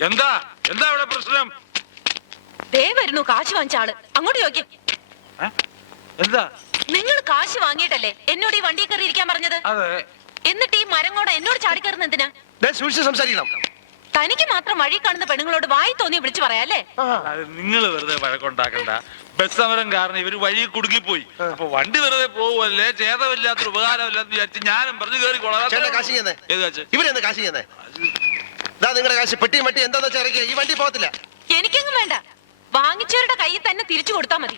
എന്താ എന്താ ഇവിടെ പ്രശ്നം? ദേ വരുന്നു കാശ് വാങ്ങിച്ച ആള്. അങ്ങോട്ട് ചോദിക്കും. എന്താ? നിങ്ങൾ കാശ് വാങ്ങിയിട്ടല്ലേ എന്നോട് ഈ വണ്ടി കയറി ഇരിക്കാൻ പറഞ്ഞത്? എന്നിട്ട് ഈ മരം കൂടെ എന്നോട് ചാടിക്കയറുന്ന എന്തിനാ? സംസാരിക്കണം. തനിക്ക് മാത്രം വഴി കാണുന്ന പെണ്ണുങ്ങളോട് വായി തോന്നി വിളിച്ചു പറയാല്ലേ? നിങ്ങൾ വെറുതെ വഴക്കുണ്ടാക്കണ്ട. ബസ് സമരം കാരണം ഇവര് വഴി കുടുങ്ങിപ്പോയി. അപ്പൊ വണ്ടി വെറുതെ പോവല്ലേ, ചേതമില്ലാത്തൊരു ഉപകാരമില്ലാന്ന് വിചാരിച്ച് ഞാനും പറഞ്ഞു കയറിക്കോളാം. ഇവരെന്താ കാശ് ചെയ്യുന്നേ? നിങ്ങളുടെ കാശ് പെട്ടി മട്ടി എന്താന്ന് വെച്ചാൽ ഇറക്കിയ ഈ വണ്ടി പോകത്തില്ല. എനിക്കെങ്ങും വേണ്ട. വാങ്ങിച്ചവരുടെ കയ്യിൽ തന്നെ തിരിച്ചു കൊടുത്താൽ മതി.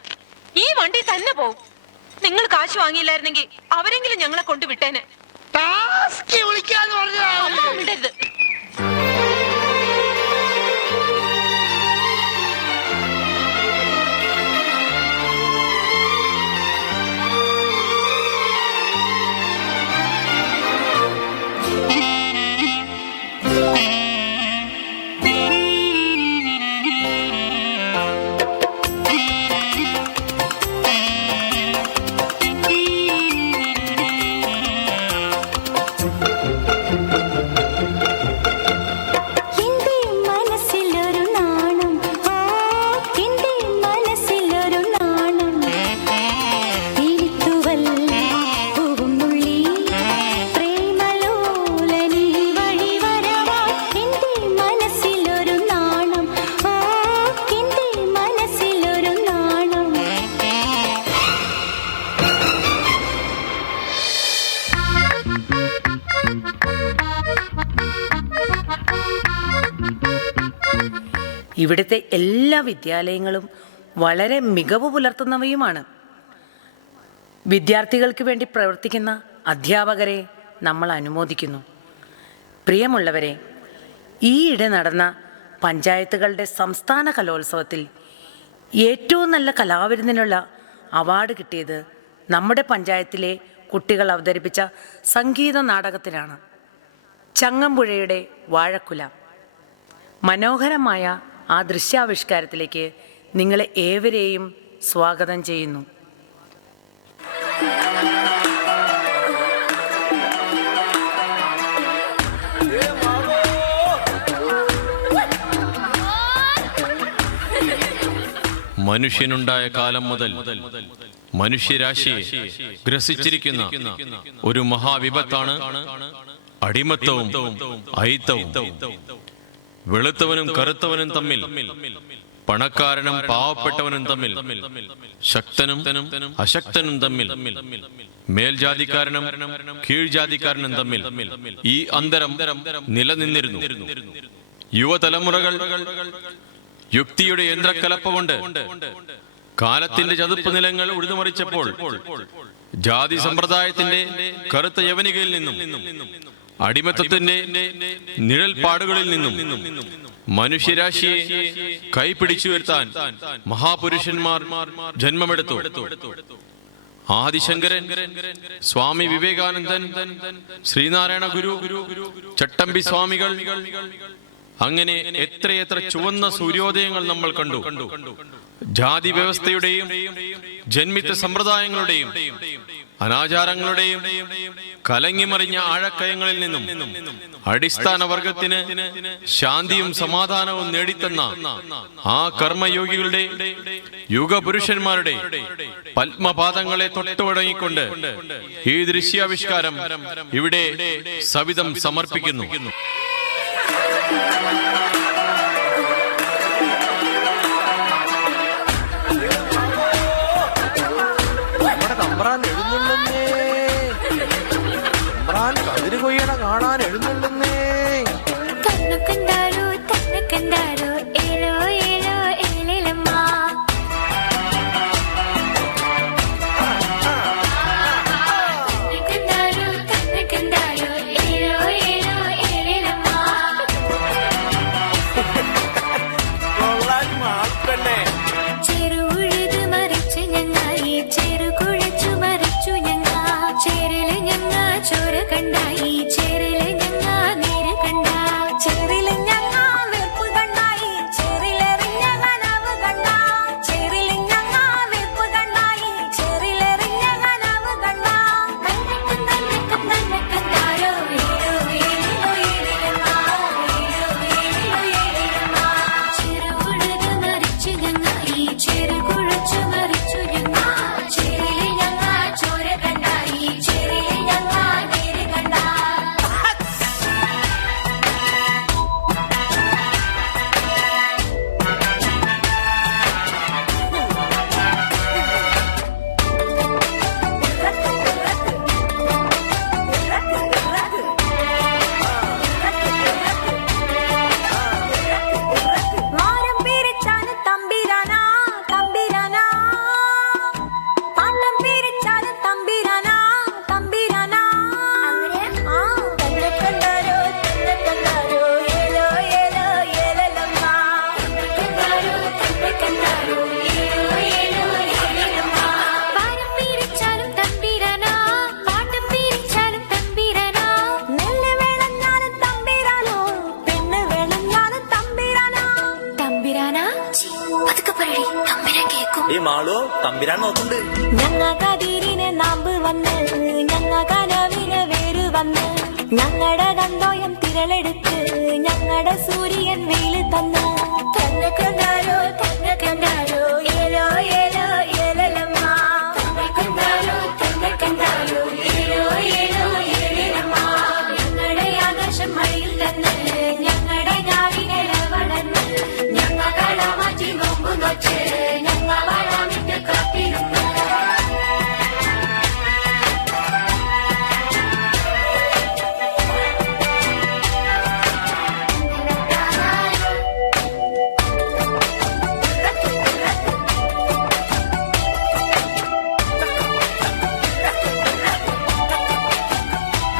ഈ വണ്ടി തന്നെ പോവും. നിങ്ങൾ കാശ് വാങ്ങിയില്ലായിരുന്നെങ്കിൽ അവരെങ്കിലും ഞങ്ങളെ കൊണ്ടുവിട്ടേനെ. അമ്മ വിടരുത്. ഇവിടുത്തെ എല്ലാ വിദ്യാലയങ്ങളും വളരെ മികവ് പുലർത്തുന്നവയുമാണ്. വിദ്യാർത്ഥികൾക്ക് വേണ്ടി പ്രവർത്തിക്കുന്ന അധ്യാപകരെ നമ്മൾ അനുമോദിക്കുന്നു. പ്രിയമുള്ളവരെ, ഈയിടെ നടന്ന പഞ്ചായത്തുകളുടെ സംസ്ഥാന കലോത്സവത്തിൽ ഏറ്റവും നല്ല കലാവിരുന്നിനുള്ള അവാർഡ് കിട്ടിയത് നമ്മുടെ പഞ്ചായത്തിലെ കുട്ടികൾ അവതരിപ്പിച്ച സംഗീത നാടകത്തിനാണ്. ചങ്ങമ്പുഴയുടെ വാഴക്കുല. മനോഹരമായ ആ ദൃശ്യാവിഷ്കാരത്തിലേക്ക് നിങ്ങളെ ഏവരെയും സ്വാഗതം ചെയ്യുന്നു. മനുഷ്യനുണ്ടായ കാലം മുതൽ മനുഷ്യരാശിയെ ഗ്രസിച്ചിരിക്കുന്ന ഒരു മഹാവിപത്താണ് അടിമത്തവും അയിത്തവും. വെളുത്തവനും കറുത്തവനും തമ്മിൽ, പണക്കാരനും പാവപ്പെട്ടവനും തമ്മിൽ, ശക്തനും അശക്തനും തമ്മിൽ, മേൽജാതിക്കാരനും കീഴ്ജാതിക്കാരനും തമ്മിൽ ഈ അന്തരം നിലനിന്നിരുന്നു. യുവതലമുറകൾ യുക്തിയുടെ യന്ത്രക്കലപ്പ കൊണ്ട് കാലത്തിന്റെ ചതുപ്പ് നിലങ്ങൾ ഉഴുതുമറിച്ചപ്പോൾ ജാതി സമ്പ്രദായത്തിന്റെ കറുത്ത യവനികയിൽ നിന്നും അടിമത്തത്തിന്റെ നിഴൽപ്പാടുകളിൽ നിന്നും മനുഷ്യരാശിയെ കൈപിടിച്ചു വരുത്താൻ മഹാപുരുഷന്മാർ ജന്മമെടുത്തു. ആദിശങ്കരൻ, സ്വാമി വിവേകാനന്ദൻ, ശ്രീനാരായണ ഗുരു, ചട്ടമ്പി സ്വാമികൾ, അങ്ങനെ എത്രയെത്ര ചുവന്ന സൂര്യോദയങ്ങൾ നമ്മൾ കണ്ടു. ജാതി വ്യവസ്ഥയുടെയും ജന്മിത്ത സമ്പ്രദായങ്ങളുടെയും അനാചാരങ്ങളുടെയും കലങ്ങിമറിഞ്ഞ ആഴക്കയങ്ങളിൽ നിന്നും അടിസ്ഥാന വർഗത്തിന് ശാന്തിയും സമാധാനവും നേടിത്തന്ന ആ കർമ്മയോഗികളുടെ യുഗപുരുഷന്മാരുടെ പത്മപാദങ്ങളെ തൊട്ടുവടങ്ങിക്കൊണ്ട് ഈ ദൃശ്യാവിഷ്കാരം ഇവിടെ സവിധം സമർപ്പിക്കുന്നു. കതിര് കൊയ്യണ കാണാൻ എഴുന്നള്ളുന്നേ. തന്നെ കണ്ടാരോ ഏലോ ഏലോ ഏലമ്മ. തന്നെ കണ്ടാരോ ഏലോ ഏലോ ഏലമ്മ. ചെറുഴുത് മറിച്ച് ഞങ്ങായി, ചെറുകുഴച്ചു മറിച്ചു ഞങ്ങ, ചേരല് ഞങ്ങ ചോര കണ്ടായി, ചേരല് ഞങ്ങ നേര് കണ്ട, ചേരില് ഞങ്ങ വെപ്പ് കണ്ടായി, ചേരിലെറിഞ്ഞ കനവ് കണ്ട, ചേരില് ഞങ്ങ വെപ്പ് കണ്ടായി, ചേരിലെറിഞ്ഞ കനവ് കണ്ട. തന്നെ കണ്ടാരോ ഏലോ ഏലോ ഏലമ്മ, ഏലോ ഏലമ്മ. ചെറുകുഴത് മറിച്ചു ഞങ്ങായി, ചെറുകുഴച്ചു മറിച്ചു ഞങ്ങ, ചേരില് ഞങ്ങ ചോര കണ്ടായി, ചേരില് ഞങ്ങ നേര് കണ്ട. മാരം പിരിച്ചാന് തമ്പിരാനാ, തമ്പിരാനാ. പാട്ടം പിരിച്ചാന് തമ്പിരാനാ, തമ്പിരാനാ. തന്നെ കണ്ടാരോ ഏലോ ഏലോ ഏലമ്മ. തന്നെ കണ്ടാരോ ഏലോ ഏലോ ഏലമ്മ. പാരം പിരിച്ചാലും തമ്പിരാനാ, പാട്ടം പിരിച്ചാലും തമ്പിരാനാ. നെല്ല് വിളഞ്ഞാലും തമ്പിരാനോ, പെണ്ണ് വിളഞ്ഞാലും തമ്പിരാനാ. തമ്പിരാനാ പതുക്കെ പറയടി, തമ്പിരാൻ കേക്കും. ഈ മാളോ തമ്പിരാൻ നോക്കുന്നുണ്ട്. ഞങ്ങ കതിരിന് നാമ്പ് വന്ന്, ഞങ്ങ കനവിന് വേര് വന്ന്, ഞങ്ങടെ കന്തോയം തിരളെടുത്ത്, ഞങ്ങടെ സൂര്യൻ വെയില് തന്ന്. തന്നെ കണ്ടാരോ ഏലോ ഏലോ ഏലമ്മ. തന്നെ കണ്ടാരോ ഏലോ ഏലോ ഏലമ്മ. ഞങ്ങടെ ആകാശം മഴയിൽ തന്ന്, ഞങ്ങടെ ഞാവിനെ വളർന്ന്, ഞങ്ങ കള മാറ്റി നോമ്പ് നോച്ച്, ഞങ്ങ വളമിട്ട് കാത്തിരുന്ന്.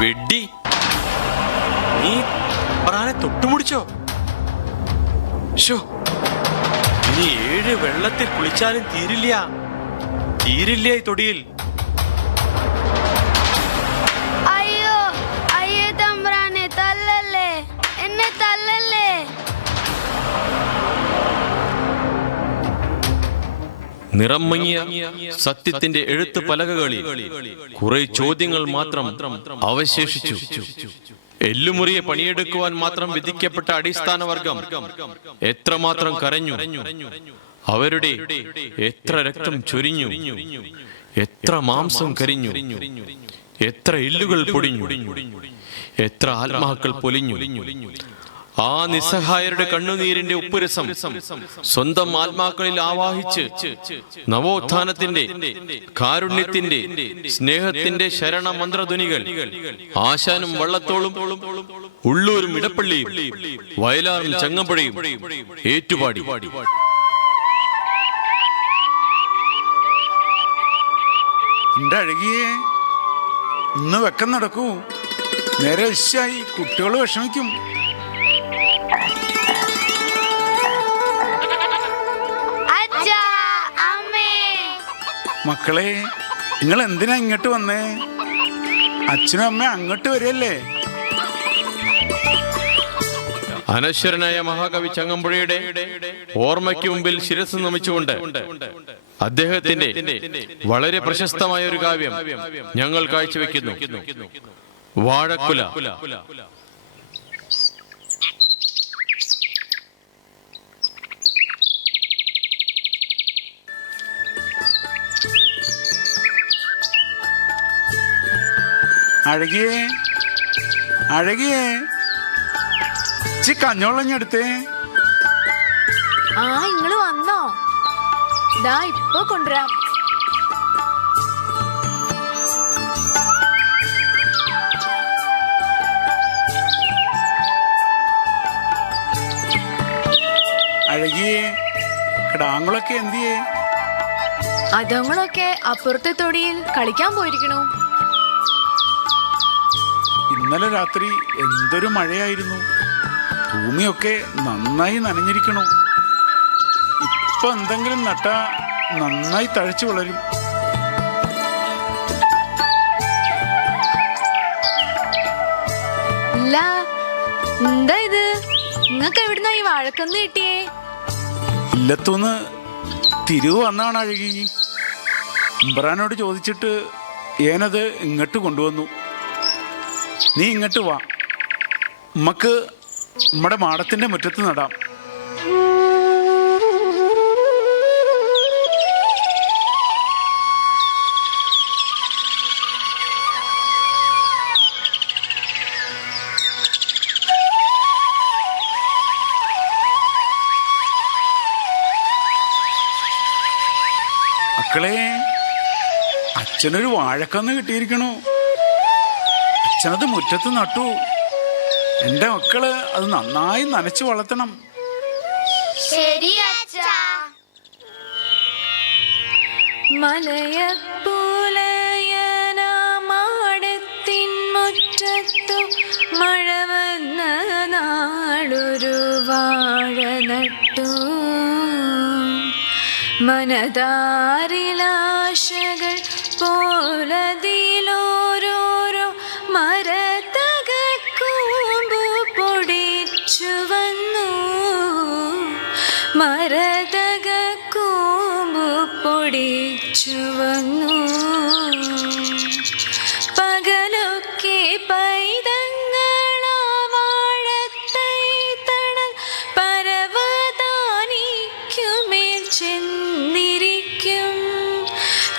വെഡ്ഡി, നീ പ്രാനെ തൊട്ടുമുടിച്ചോ? ശോ, ഇനി 7 വെള്ളത്തിൽ കുളിച്ചാലും തീരില്ല ഈ തൊടിയിൽ. അയ്യോ അയ്യേ തമ്പ്രാനെ, തല്ലല്ലേ, എന്നെ തല്ലല്ലേ. നിറം മങ്ങിയ സത്യത്തിന്റെ എഴുത്ത് പലകകളിൽ കുറെ ചോദ്യങ്ങൾ മാത്രം അവശേഷിച്ചു. എല്ലുമുറിയെ പണിയെടുക്കുവാൻ മാത്രം വിധിക്കപ്പെട്ട അടിസ്ഥാന വർഗം എത്രമാത്രം കരഞ്ഞു, അവരുടെ എത്ര രക്തം ചൊരിഞ്ഞു, എത്ര മാംസം കരിഞ്ഞു, എത്ര എല്ലുകൾ പൊടിഞ്ഞു, എത്ര ആത്മാക്കൾ പൊലിഞ്ഞു. ആ നിസ്സഹായരുടെ കണ്ണുനീരിന്റെ ഉപ്പുരസം സ്വന്തം ആത്മാക്കളിൽ ആവാഹിച്ച് നവോത്ഥാനത്തിന്റെ, കാരുണ്യത്തിന്റെ, സ്നേഹത്തിന്റെ ശരണ മന്ത്രധ്വനികൾ ആശാനും വള്ളത്തോളും ഉള്ളൂരും ഇടപ്പള്ളിയും വയലാറും ചങ്ങമ്പുഴയും ഏറ്റുപാടി. എന്റെ അഴകിയെ, ഇന്ന് വെക്കം നടക്കൂ. നേരെ വിശായി കുട്ടികൾ വിഷമിക്കും. മക്കളെ, നിങ്ങൾ എന്തിനാ ഇങ്ങോട്ട് വന്നേ? അച്ഛനും അമ്മയും അങ്ങോട്ട് വരികയല്ലേ? അനശ്വരനായ മഹാകവി ചങ്ങമ്പുഴയുടെ ഓർമ്മയ്ക്ക് മുമ്പിൽ ശിരസ് നമിച്ചുകൊണ്ട് അദ്ദേഹത്തിന്റെ വളരെ പ്രശസ്തമായ ഒരു കാവ്യം ഞങ്ങൾ കാഴ്ചവെക്കുന്നു. വാഴക്കുല. അഴകിയേ, അഴകിയേ, കഞ്ഞോളഞ്ഞെടുത്തേ. ആ, ഇങ്ങള് വന്നോ? ദാ ഇപ്പൊ കൊണ്ടുവരാം. അഴകിയേ, കിടാങ്ങളൊക്കെ എന്തിയേ? അതങ്ങളൊക്കെ അപ്പുറത്തെ തൊടിയിൽ കളിക്കാൻ പോയിരിക്കണു. ഇന്നലെ രാത്രി എന്തൊരു മഴയായിരുന്നു. ഭൂമിയൊക്കെ നന്നായി നനഞ്ഞിരിക്കണു. ഇപ്പൊ എന്തെങ്കിലും നട്ടാ നന്നായി തഴച്ചു വളരും. ഇല്ല, എന്താ ഇത്? നിങ്ങക്ക് എവിടുന്നാ ഈ വാഴക്കന്ന് കിട്ടിയേ? ഇല്ലത്തൂന്ന് തിരിവ് വന്നാണ് അഴകി. ഇമ്രാനോട് ചോദിച്ചിട്ട് ഏനത് ഇങ്ങോട്ട് കൊണ്ടുവന്നു. നീ ഇങ്ങോട്ട് വാ, നമുക്ക് നമ്മുടെ മാടത്തിന്റെ മുറ്റത്ത് നടാം. മക്കളെ, അച്ഛനൊരു വാഴക്കന്ന് കിട്ടിയിരിക്കണു. അച്ഛനത് മുറ്റത്ത് നട്ടു. എന്റെ മക്കള് അത് നന്നായി നനച്ചു വളർത്തണം. ശരി അച്ഛാ. മലയപ്പൂലയനാമാടത്തിൻ മുറ്റത്തു മഴ വന്ന നാളൊരു വാഴ നട്ടു. മനതാരിലാശകൾ പോലതിലോരോരോ മരതകൂമ്പു പൊടിച്ചു വന്നു. മരതകൂമ്പു പൊടിച്ചു വന്നു. പകലൊക്കെ പൈതങ്ങളാ വാഴത്തൈ തണൽ പരവതാനിക്കുമേൽ ചെന്നിരിക്കും.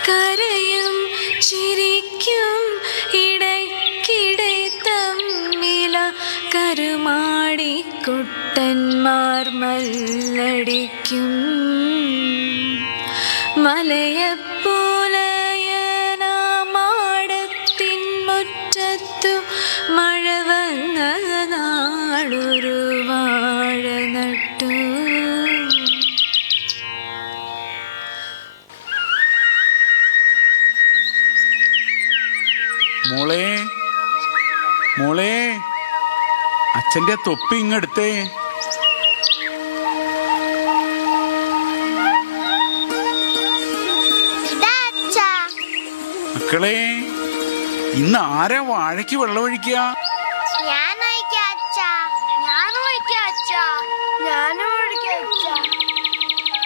കരയും ചിരിക്കും ഇടയ്ക്കിടെ തമ്മില കരുമാടിക്കുട്ടന്മാർ മല്ലടിക്കും. മലയപ്പൂലയനാമാടത്തിൻ മുറ്റത്തു മഴ വന്ന നാളൊരു വാഴ നട്ടു. മോളെ, മോളെ, അച്ഛന്റെ തൊപ്പി ഇങ്ങെടുത്തേ. മക്കളെ, ഇന്ന് ആരാ വാഴയ്ക്ക് വെള്ളമൊഴിക്കുക?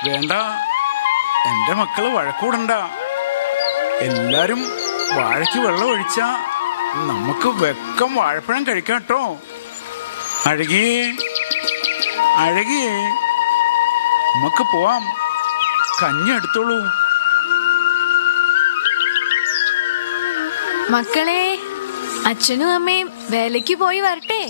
വേണ്ട, എന്റെ മക്കള് വഴക്കൂടണ്ട. എല്ലാരും വാഴയ്ക്ക് വെള്ളം ഒഴിച്ചാ നമുക്ക് വെക്കം വാഴപ്പഴം കഴിക്കാം കേട്ടോ. അഴകിയേ, അഴകിയേ, നമുക്ക് പോവാം. കഞ്ഞി എടുത്തോളൂ. മക്കളെ, അച്ഛനും അമ്മയും വേലയ്ക്ക് പോയി വരട്ടെ.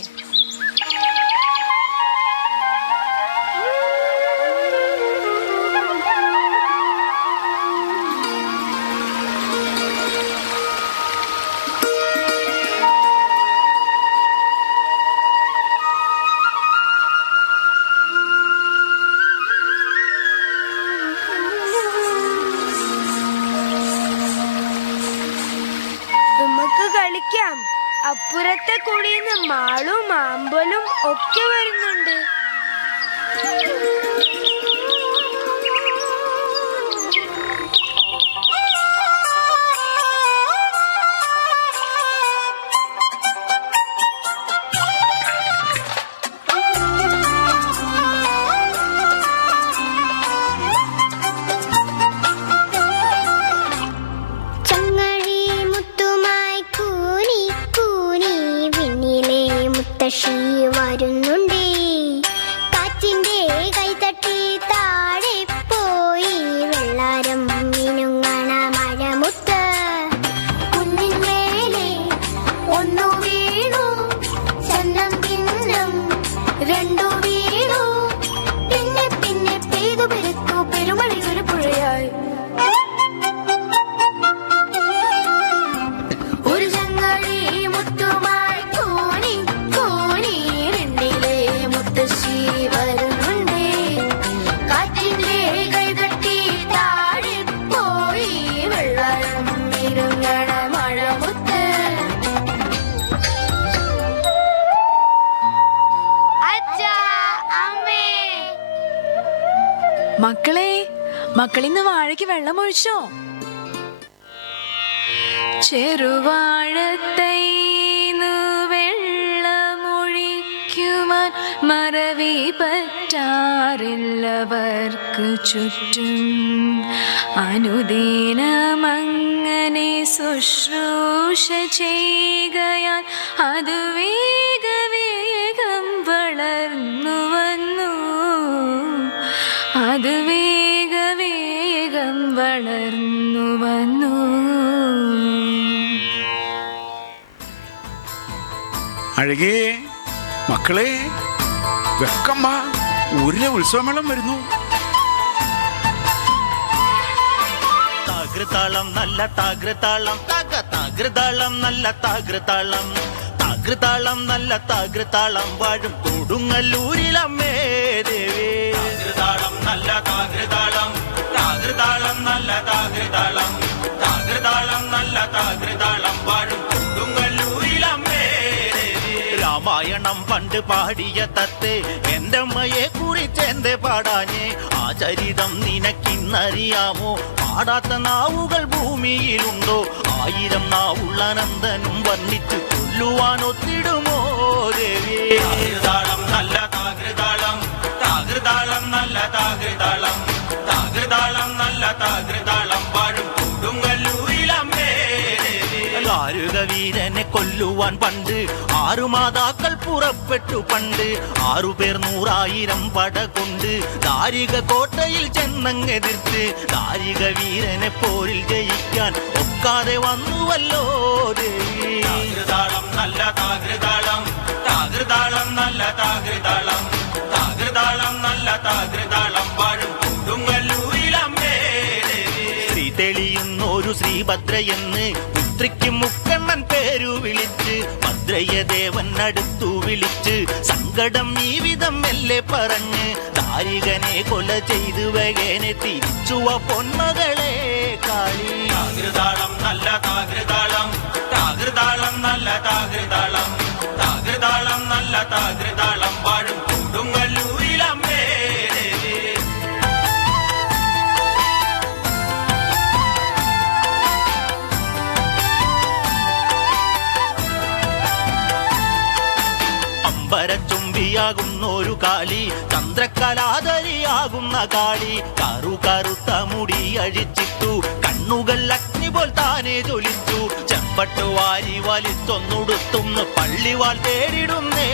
നമുക്ക് കളിക്കാം. അപ്പുറത്തെ കുടിന്ന് മാളും മാമ്പലും ഒക്കെ വരുന്നുണ്ട്. വരുന്നുണ്ടേ, കാറ്റിന്റെ കൈതട്ടി താഴെ പോയി വെള്ളാരം മിനുങ്ങണ മഴമുത്ത്. കുന്നിന്മേലെ ഒന്നു വീണു, ചന്നം പിന്നം രണ്ടു വീണു, പിന്നെ പിന്നെ പെയ്തു പെരുത്തു പെരുമഴയൊരു പുഴയായി. ഒരു ചങ്ങഴി മുത്തുമായി കൂനി കൂനി വെണ്ണിലെ മുത്തശ്ശി വരുന്നുണ്ടേ, കാറ്റിന്റെ കൈതട്ടി താഴെ പോയി വെള്ളം ഇരുങ്ങണ മഴമുത്ത്. അച്ഛാ, അമ്മേ. മക്കളെ, മക്കളിന്ന് വാഴയ്ക്ക് വെള്ളം ഒഴിച്ചോ? ചെറുവാഴത്തൈന്നു വെള്ളമൊഴിക്കുവാൻ മറവി പറ്റാറില്ലവർക്ക് ചുറ്റും. അനുദിനമങ്ങനെ ശുശ്രൂഷ ചെയ്യുകയാൽ അത് വേഗ വേഗം വളർന്നു വന്നു, അത് വേഗ വേഗം വളർന്നു വന്നു. അഴകേ, മക്കളെ, വെക്കമ്മ, ഊരിലെ ഉത്സവമേളം വരുന്നു. താകൃതാളം നല്ല താകൃതാളം, താകൃതാളം നല്ല താകൃതാളം, താകൃതാളം നല്ല താകൃതാളം വാഴും കൊടുങ്ങല്ലൂരിലമ്മേ ദേവി. താകൃതാളം നല്ല താകൃതാളം, താകൃതാളം നല്ല താകൃതാളം, താകൃതാളം നല്ല താകൃതാളം വാഴും കൊടുങ്ങല്ലൂരിലമ്മേ ദേവി. രാമായണം പണ്ട് പാടിയ തത്തേ, എന്റെ അമ്മയെ കുറിച്ച് എന്റെ പാടാഞ്ഞേ, ആ ചരിതം നിനക്കിന്നറിയാമോ? പാടാത്ത നാവുകൾ ഭൂമിയിലുണ്ടോ? 1000 നാവുള്ള നന്ദനും വർണ്ണിച്ചു ചൊല്ലുവാൻ ഒത്തിടുമോ ദേവി. താകൃതാളം നല്ല താകൃതാളം, താകൃതാളം നല്ല താകൃതാളം, താകൃതാളം നല്ല താകൃതാളം വാഴും കൊടുങ്ങല്ലൂരിലമ്മേ ദേവി. ആരുക വീരനെ കൊല്ലുവാൻ പണ്ട് 6 മാതാക്കൾ പുറപ്പെട്ടു പണ്ട്. 6 പേർ 100,000 പട കൊണ്ട് ദാരിക കോട്ടയിൽ ചെന്നങ്ങെതിർത്ത്, ദാരിക വീരനെ പോരിൽ ജയിക്കാൻ ഒക്കാതെ വന്നുവല്ലോ ദേവി. താകൃതാളം നല്ല താകൃതാളം, താകൃതാളം നല്ല താകൃതാളം, താകൃതാളം നല്ല താകൃതാളം വാഴും കൊടുങ്ങല്ലൂരിലമ്മേ ദേവി. ശ്രീ തെളിയുന്നൊരു ശ്രീഭദ്രയെന്ന് പുത്രിക്ക് മുക്കണ്ണൻ പേരു വിളിച്ച്, ഭദ്രയ ദേവൻ അടുത്തു വിളിച്ച് സങ്കടം ഈ വിധം മെല്ലെ പറഞ്ഞ്, ദാരികനെ കൊല ചെയ്തു വേഗനെ തിരിച്ചുവ പൊന്മകളെ കാളി. താകൃതാളം നല്ല താകൃതാളം, താകൃതാളം നല്ല താകൃതാളം, സുന്ദരിയാകുന്നൊരു കാളി, ചന്ദ്രകലാധരിയാകുന്ന കാളി. കറുത്ത മുടി അഴിച്ചിട്ടു, കണ്ണുകൾ അഗ്നി പോൽ താനെ ജ്വലിച്ചു. ചെമ്പട്ട് വാരി വലിച്ചൊന്നുടുത്തുന്ന് പള്ളിവാൾ തേടിടുന്നേ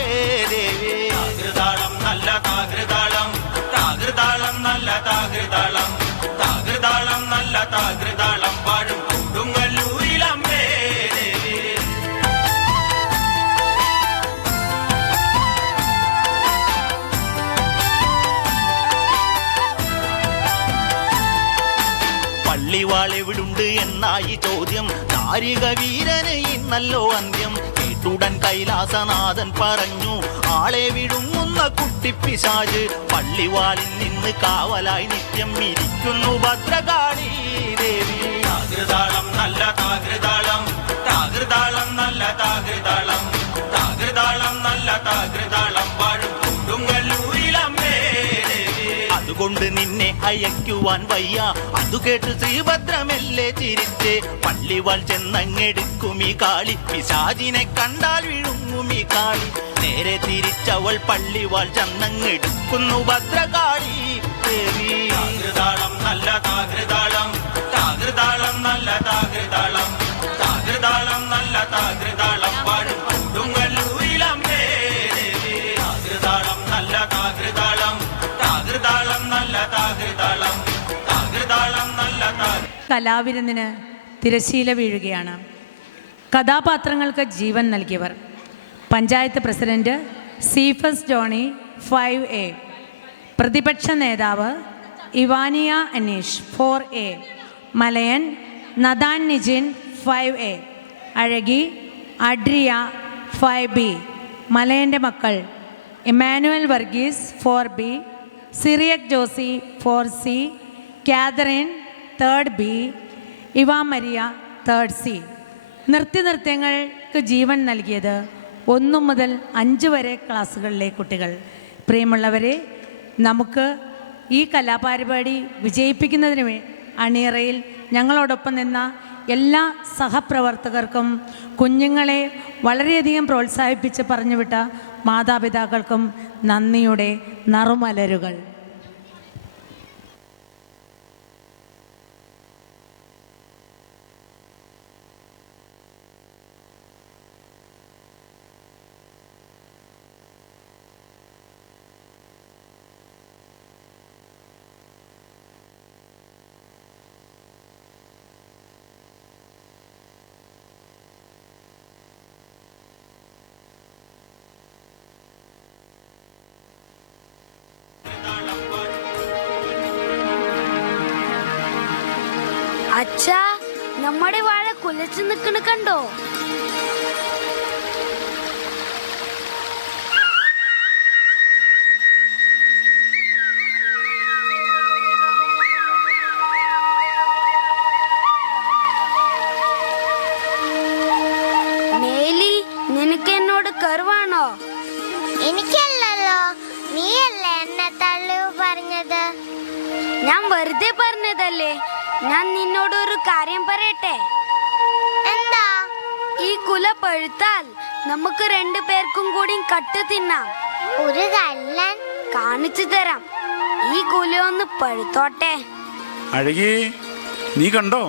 ദേവി. താകൃതാളം നല്ല താകൃതാളം, താകൃതാളം നല്ല താകൃതാളം, താകൃതാളം നല്ല താകൃതാളം വാഴും കൊടുങ്ങല്ലൂരിലമ്മേ ദേവി. പള്ളിവാൾ എവിടുണ്ട് എന്നായി ചോദ്യം. താരിക വീരന് ഇന്നല്ലോ അന്ത്യം. കേട്ടുടൻ കൈലാസനാഥൻ പറഞ്ഞു, ആളെ വിഴുങ്ങുന്ന കുട്ടിപ്പിശാച് പള്ളിവാളിൽ നിന്ന് കാവലായി നിത്യം ഇരിക്കുന്നു ഭദ്രകാളി ദേവി. താകൃതാളം നല്ല താകൃതാളം, താകൃതാളം നല്ല താകൃതാളം, താകൃതാളം നല്ല താകൃതാളം വാഴും കൊടുങ്ങല്ലൂരിലമ്മേ ദേവി. അതുകൊണ്ട് നിന്നെ അയക്കുവാൻ വയ്യ, അതു കേട്ട് ശ്രീഭദ്രമെല്ലേ ചിരിച്ച്. പള്ളിവാൾ ചെന്നങ്ങെടുക്കും ഈ കാളി, പിശാചിനെ കണ്ടാൽ വിഴുങ്ങും ഈ കാളി. നേരെ തിരിച്ചവൾ പള്ളിവാൾ ചെന്നങ്ങെടുക്കുന്നു ഭദ്രകാളി ദേവി. താകൃതാളം നല്ല താകൃതാളം, താകൃതാളം നല്ല താകൃതാളം, താകൃതാളം നല്ല താകൃതാളം വാഴും കൊടുങ്ങല്ലൂരിലമ്മേ ദേവി. താകൃതാളം നല്ല താകൃതാളം, താകൃതാളം നല്ല താകൃതാളം, താകൃതാളം നല്ല കലാവിരുന്നിന് തിരശീല വീഴുകയാണ്. കഥാപാത്രങ്ങൾക്ക് ജീവൻ നൽകിയവർ: പഞ്ചായത്ത് പ്രസിഡന്റ് സീഫസ് ജോണി 5A, പ്രതിപക്ഷ നേതാവ് ഇവാനിയ അനീഷ് 4A, മലയൻ നദാൻ നിജിൻ 5A, അഴകി അഡ്രിയ 5B, മലയൻ്റെ മക്കൾ Immanuel Varghese 4B, Cyriac Josy 4C, Catherine 3B, Eva Maria 3C. നൃത്യങ്ങൾക്ക് ജീവൻ നൽകിയത് 1 മുതൽ 5 വരെ ക്ലാസ്സുകളിലെ കുട്ടികൾ. പ്രിയമുള്ളവരെ, നമുക്ക് ഈ കലാപരിപാടി വിജയിപ്പിക്കുന്നതിന് അണിയറയിൽ ഞങ്ങളോടൊപ്പം നിന്ന എല്ലാ സഹപ്രവർത്തകർക്കും, കുഞ്ഞുങ്ങളെ വളരെയധികം പ്രോത്സാഹിപ്പിച്ച് പറഞ്ഞുവിട്ട മാതാപിതാക്കൾക്കും നന്ദിയുടെ നറുമലരുകൾ. അച്ഛാ, നമ്മുടെ വാഴ കുലച്ചു നിൽക്കണ കണ്ടോ? മേലി, നിനക്ക് എന്നോട് കർവാണോ? എനിക്കല്ലല്ലോ, നീയല്ലേ എന്നെ തള്ളു പറഞ്ഞത്. ഞാൻ വെറുതെ പറഞ്ഞതല്ലേ. ഞാൻ നിന്നോടൊരു കാര്യം പറയട്ടെ. എന്താ? ഈ കുല പഴുത്താൽ നമുക്ക് 2 പേർക്കും കൂടി കട്ട് തിന്നാം. ഒരു കള്ളൻ കാണിച്ചു തരാം. ഈ കുല ഒന്ന് പഴുത്തോട്ടെ. അഴകി, നീ കണ്ടോ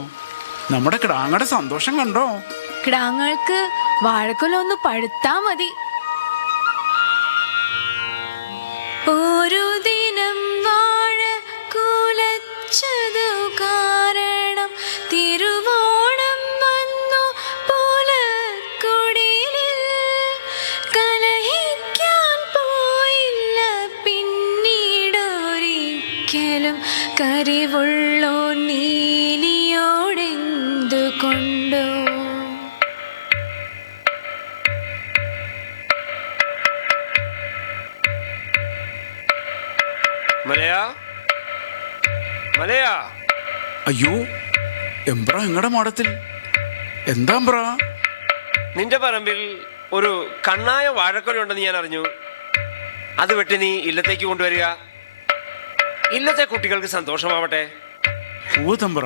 നമ്മുടെ കിടാങ്ങളുടെ സന്തോഷം കണ്ടോ? കിടാങ്ങൾക്ക് വാഴക്കുല ഒന്ന് പഴുത്താ മതി. ഒരു ദിനം വാഴ കുലച്ചതു കാരണം തിരുവോണം വന്നു പുലക്കുടിലിൽ. കലഹിക്കാൻ പോയില്ല പിന്നീടൊരിക്കലും കരിവുള്ളോ നീലിയോടെന്തുകൊണ്ടോ. അയ്യോ, എമ്പ്ര എങ്ങടെ മാടത്തിൽ എന്താ എമ്പ്ര? നിന്റെ പറമ്പിൽ ഒരു കണ്ണായ വാഴക്കൊല ഉണ്ടെന്ന് ഞാൻ അറിഞ്ഞു. അത് വെട്ടി നീ ഇല്ലത്തേക്ക് കൊണ്ടുവരിക. ഇല്ലത്തെ കുട്ടികൾക്ക് സന്തോഷമാവട്ടെ. ഓ തമ്പ്ര,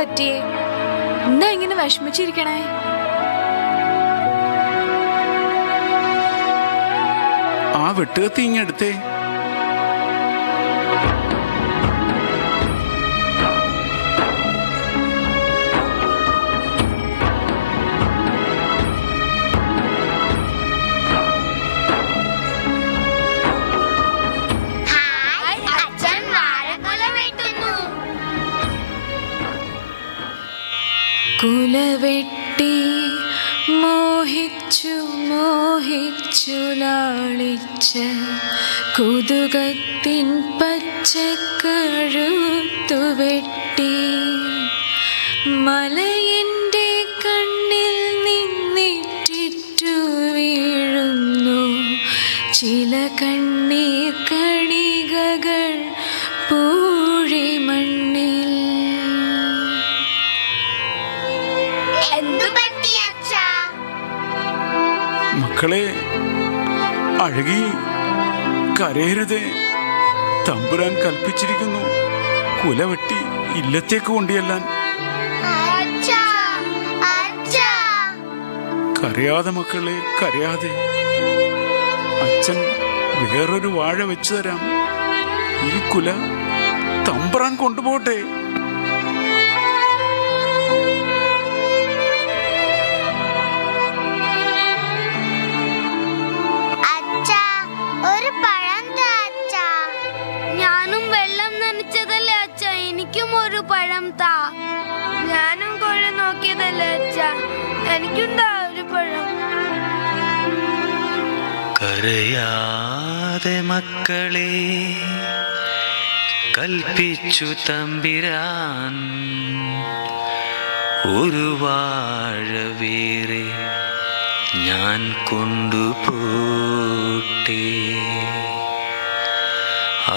പറ്റിയേ? എന്താ ഇങ്ങനെ വിഷമിച്ചിരിക്കണേ? ആ വെട്ടുകത്തി ഇങ്ങെടുത്തേ. അച്ഛൻ വാഴക്കുല വെട്ടുന്നു. കുലവെട്ടി മോഹിച്ചു മോഹിച്ചു ലാളിച്ച കുതുകത്തിൻ പച്ചക്കഴുത്തു വെട്ടി മലയൻ്റെ കണ്ണിൽ നിന്നിട്ടിറ്റു വീഴുന്നു ചില കണ്ണീർ കണികകൾ പൂഴി മണ്ണിൽ. എന്തു പറ്റി അച്ഛാ? മക്കളെ, അഴകി കരയരുതേ. തമ്പുരാൻ കൽപ്പിച്ചിരിക്കുന്നു കുല വെട്ടി ഇല്ലത്തേക്ക് കൊണ്ടുചെല്ലാൻ. അച്ഛാ, അച്ഛാ. കരയാതെ മക്കളെ, കരയാതെ. അച്ഛൻ വേറൊരു വാഴ വെച്ചു തരാം. ഈ കുല തമ്പുരാൻ കൊണ്ടുപോട്ടെ. അച്ഛാ, ഒരു പഴം താ അച്ഛാ. ഞാനും വെള്ളം നനച്ചതല്ലേ അച്ഛ, എനിക്കും ഒരു പഴം താ. ഞാനും കോഴ നോക്കിയതല്ലേ അച്ഛ, എനിക്കും താ ഒരു പഴം. കരയാതെ മക്കളെ, കൽപ്പിച്ചു തമ്പിരാൻ, ഒരു വാഴ വേറെ ഞാൻ കൊണ്ടുപോട്ടെ.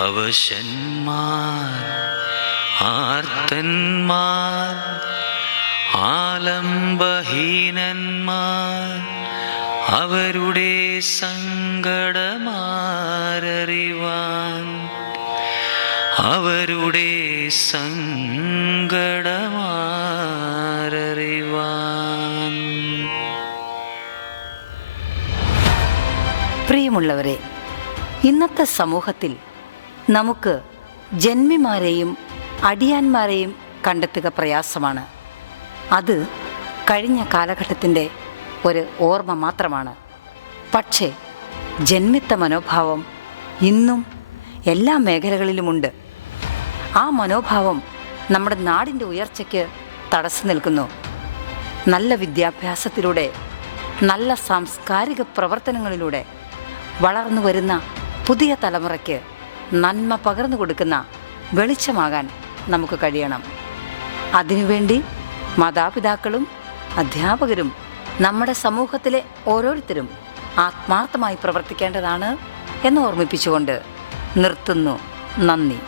അവശന്മാർ, ആർത്തന്മാർ, ആലംബഹീനന്മാർ, അവരുടെ സങ്കടമാരറിവാൻ, അവരുടെ സങ്കടമാരറിവാൻ. പ്രിയമുള്ളവരെ, ഇന്നത്തെ സമൂഹത്തിൽ നമുക്ക് ജന്മിമാരെയും അടിയാന്മാരെയും കണ്ടെത്തുക പ്രയാസമാണ്. അത് കഴിഞ്ഞ കാലഘട്ടത്തിൻ്റെ ഒരു ഓർമ്മ മാത്രമാണ്. പക്ഷേ ജന്മിത്ത മനോഭാവം ഇന്നും എല്ലാ മേഖലകളിലുമുണ്ട്. ആ മനോഭാവം നമ്മുടെ നാടിൻ്റെ ഉയർച്ചയ്ക്ക് തടസ്സം നിൽക്കുന്നു. നല്ല വിദ്യാഭ്യാസത്തിലൂടെ, നല്ല സാംസ്കാരിക പ്രവർത്തനങ്ങളിലൂടെ വളർന്നു വരുന്ന പുതിയ തലമുറയ്ക്ക് നന്മ പകർന്നു കൊടുക്കുന്ന വെളിച്ചമാകാൻ നമുക്ക് കഴിയണം. അതിനുവേണ്ടി മാതാപിതാക്കളും അധ്യാപകരും നമ്മുടെ സമൂഹത്തിലെ ഓരോരുത്തരും ആത്മാർത്ഥമായി പ്രവർത്തിക്കേണ്ടതാണ് എന്ന് ഓർമ്മിപ്പിച്ചുകൊണ്ട് നിർത്തുന്നു. നന്ദി.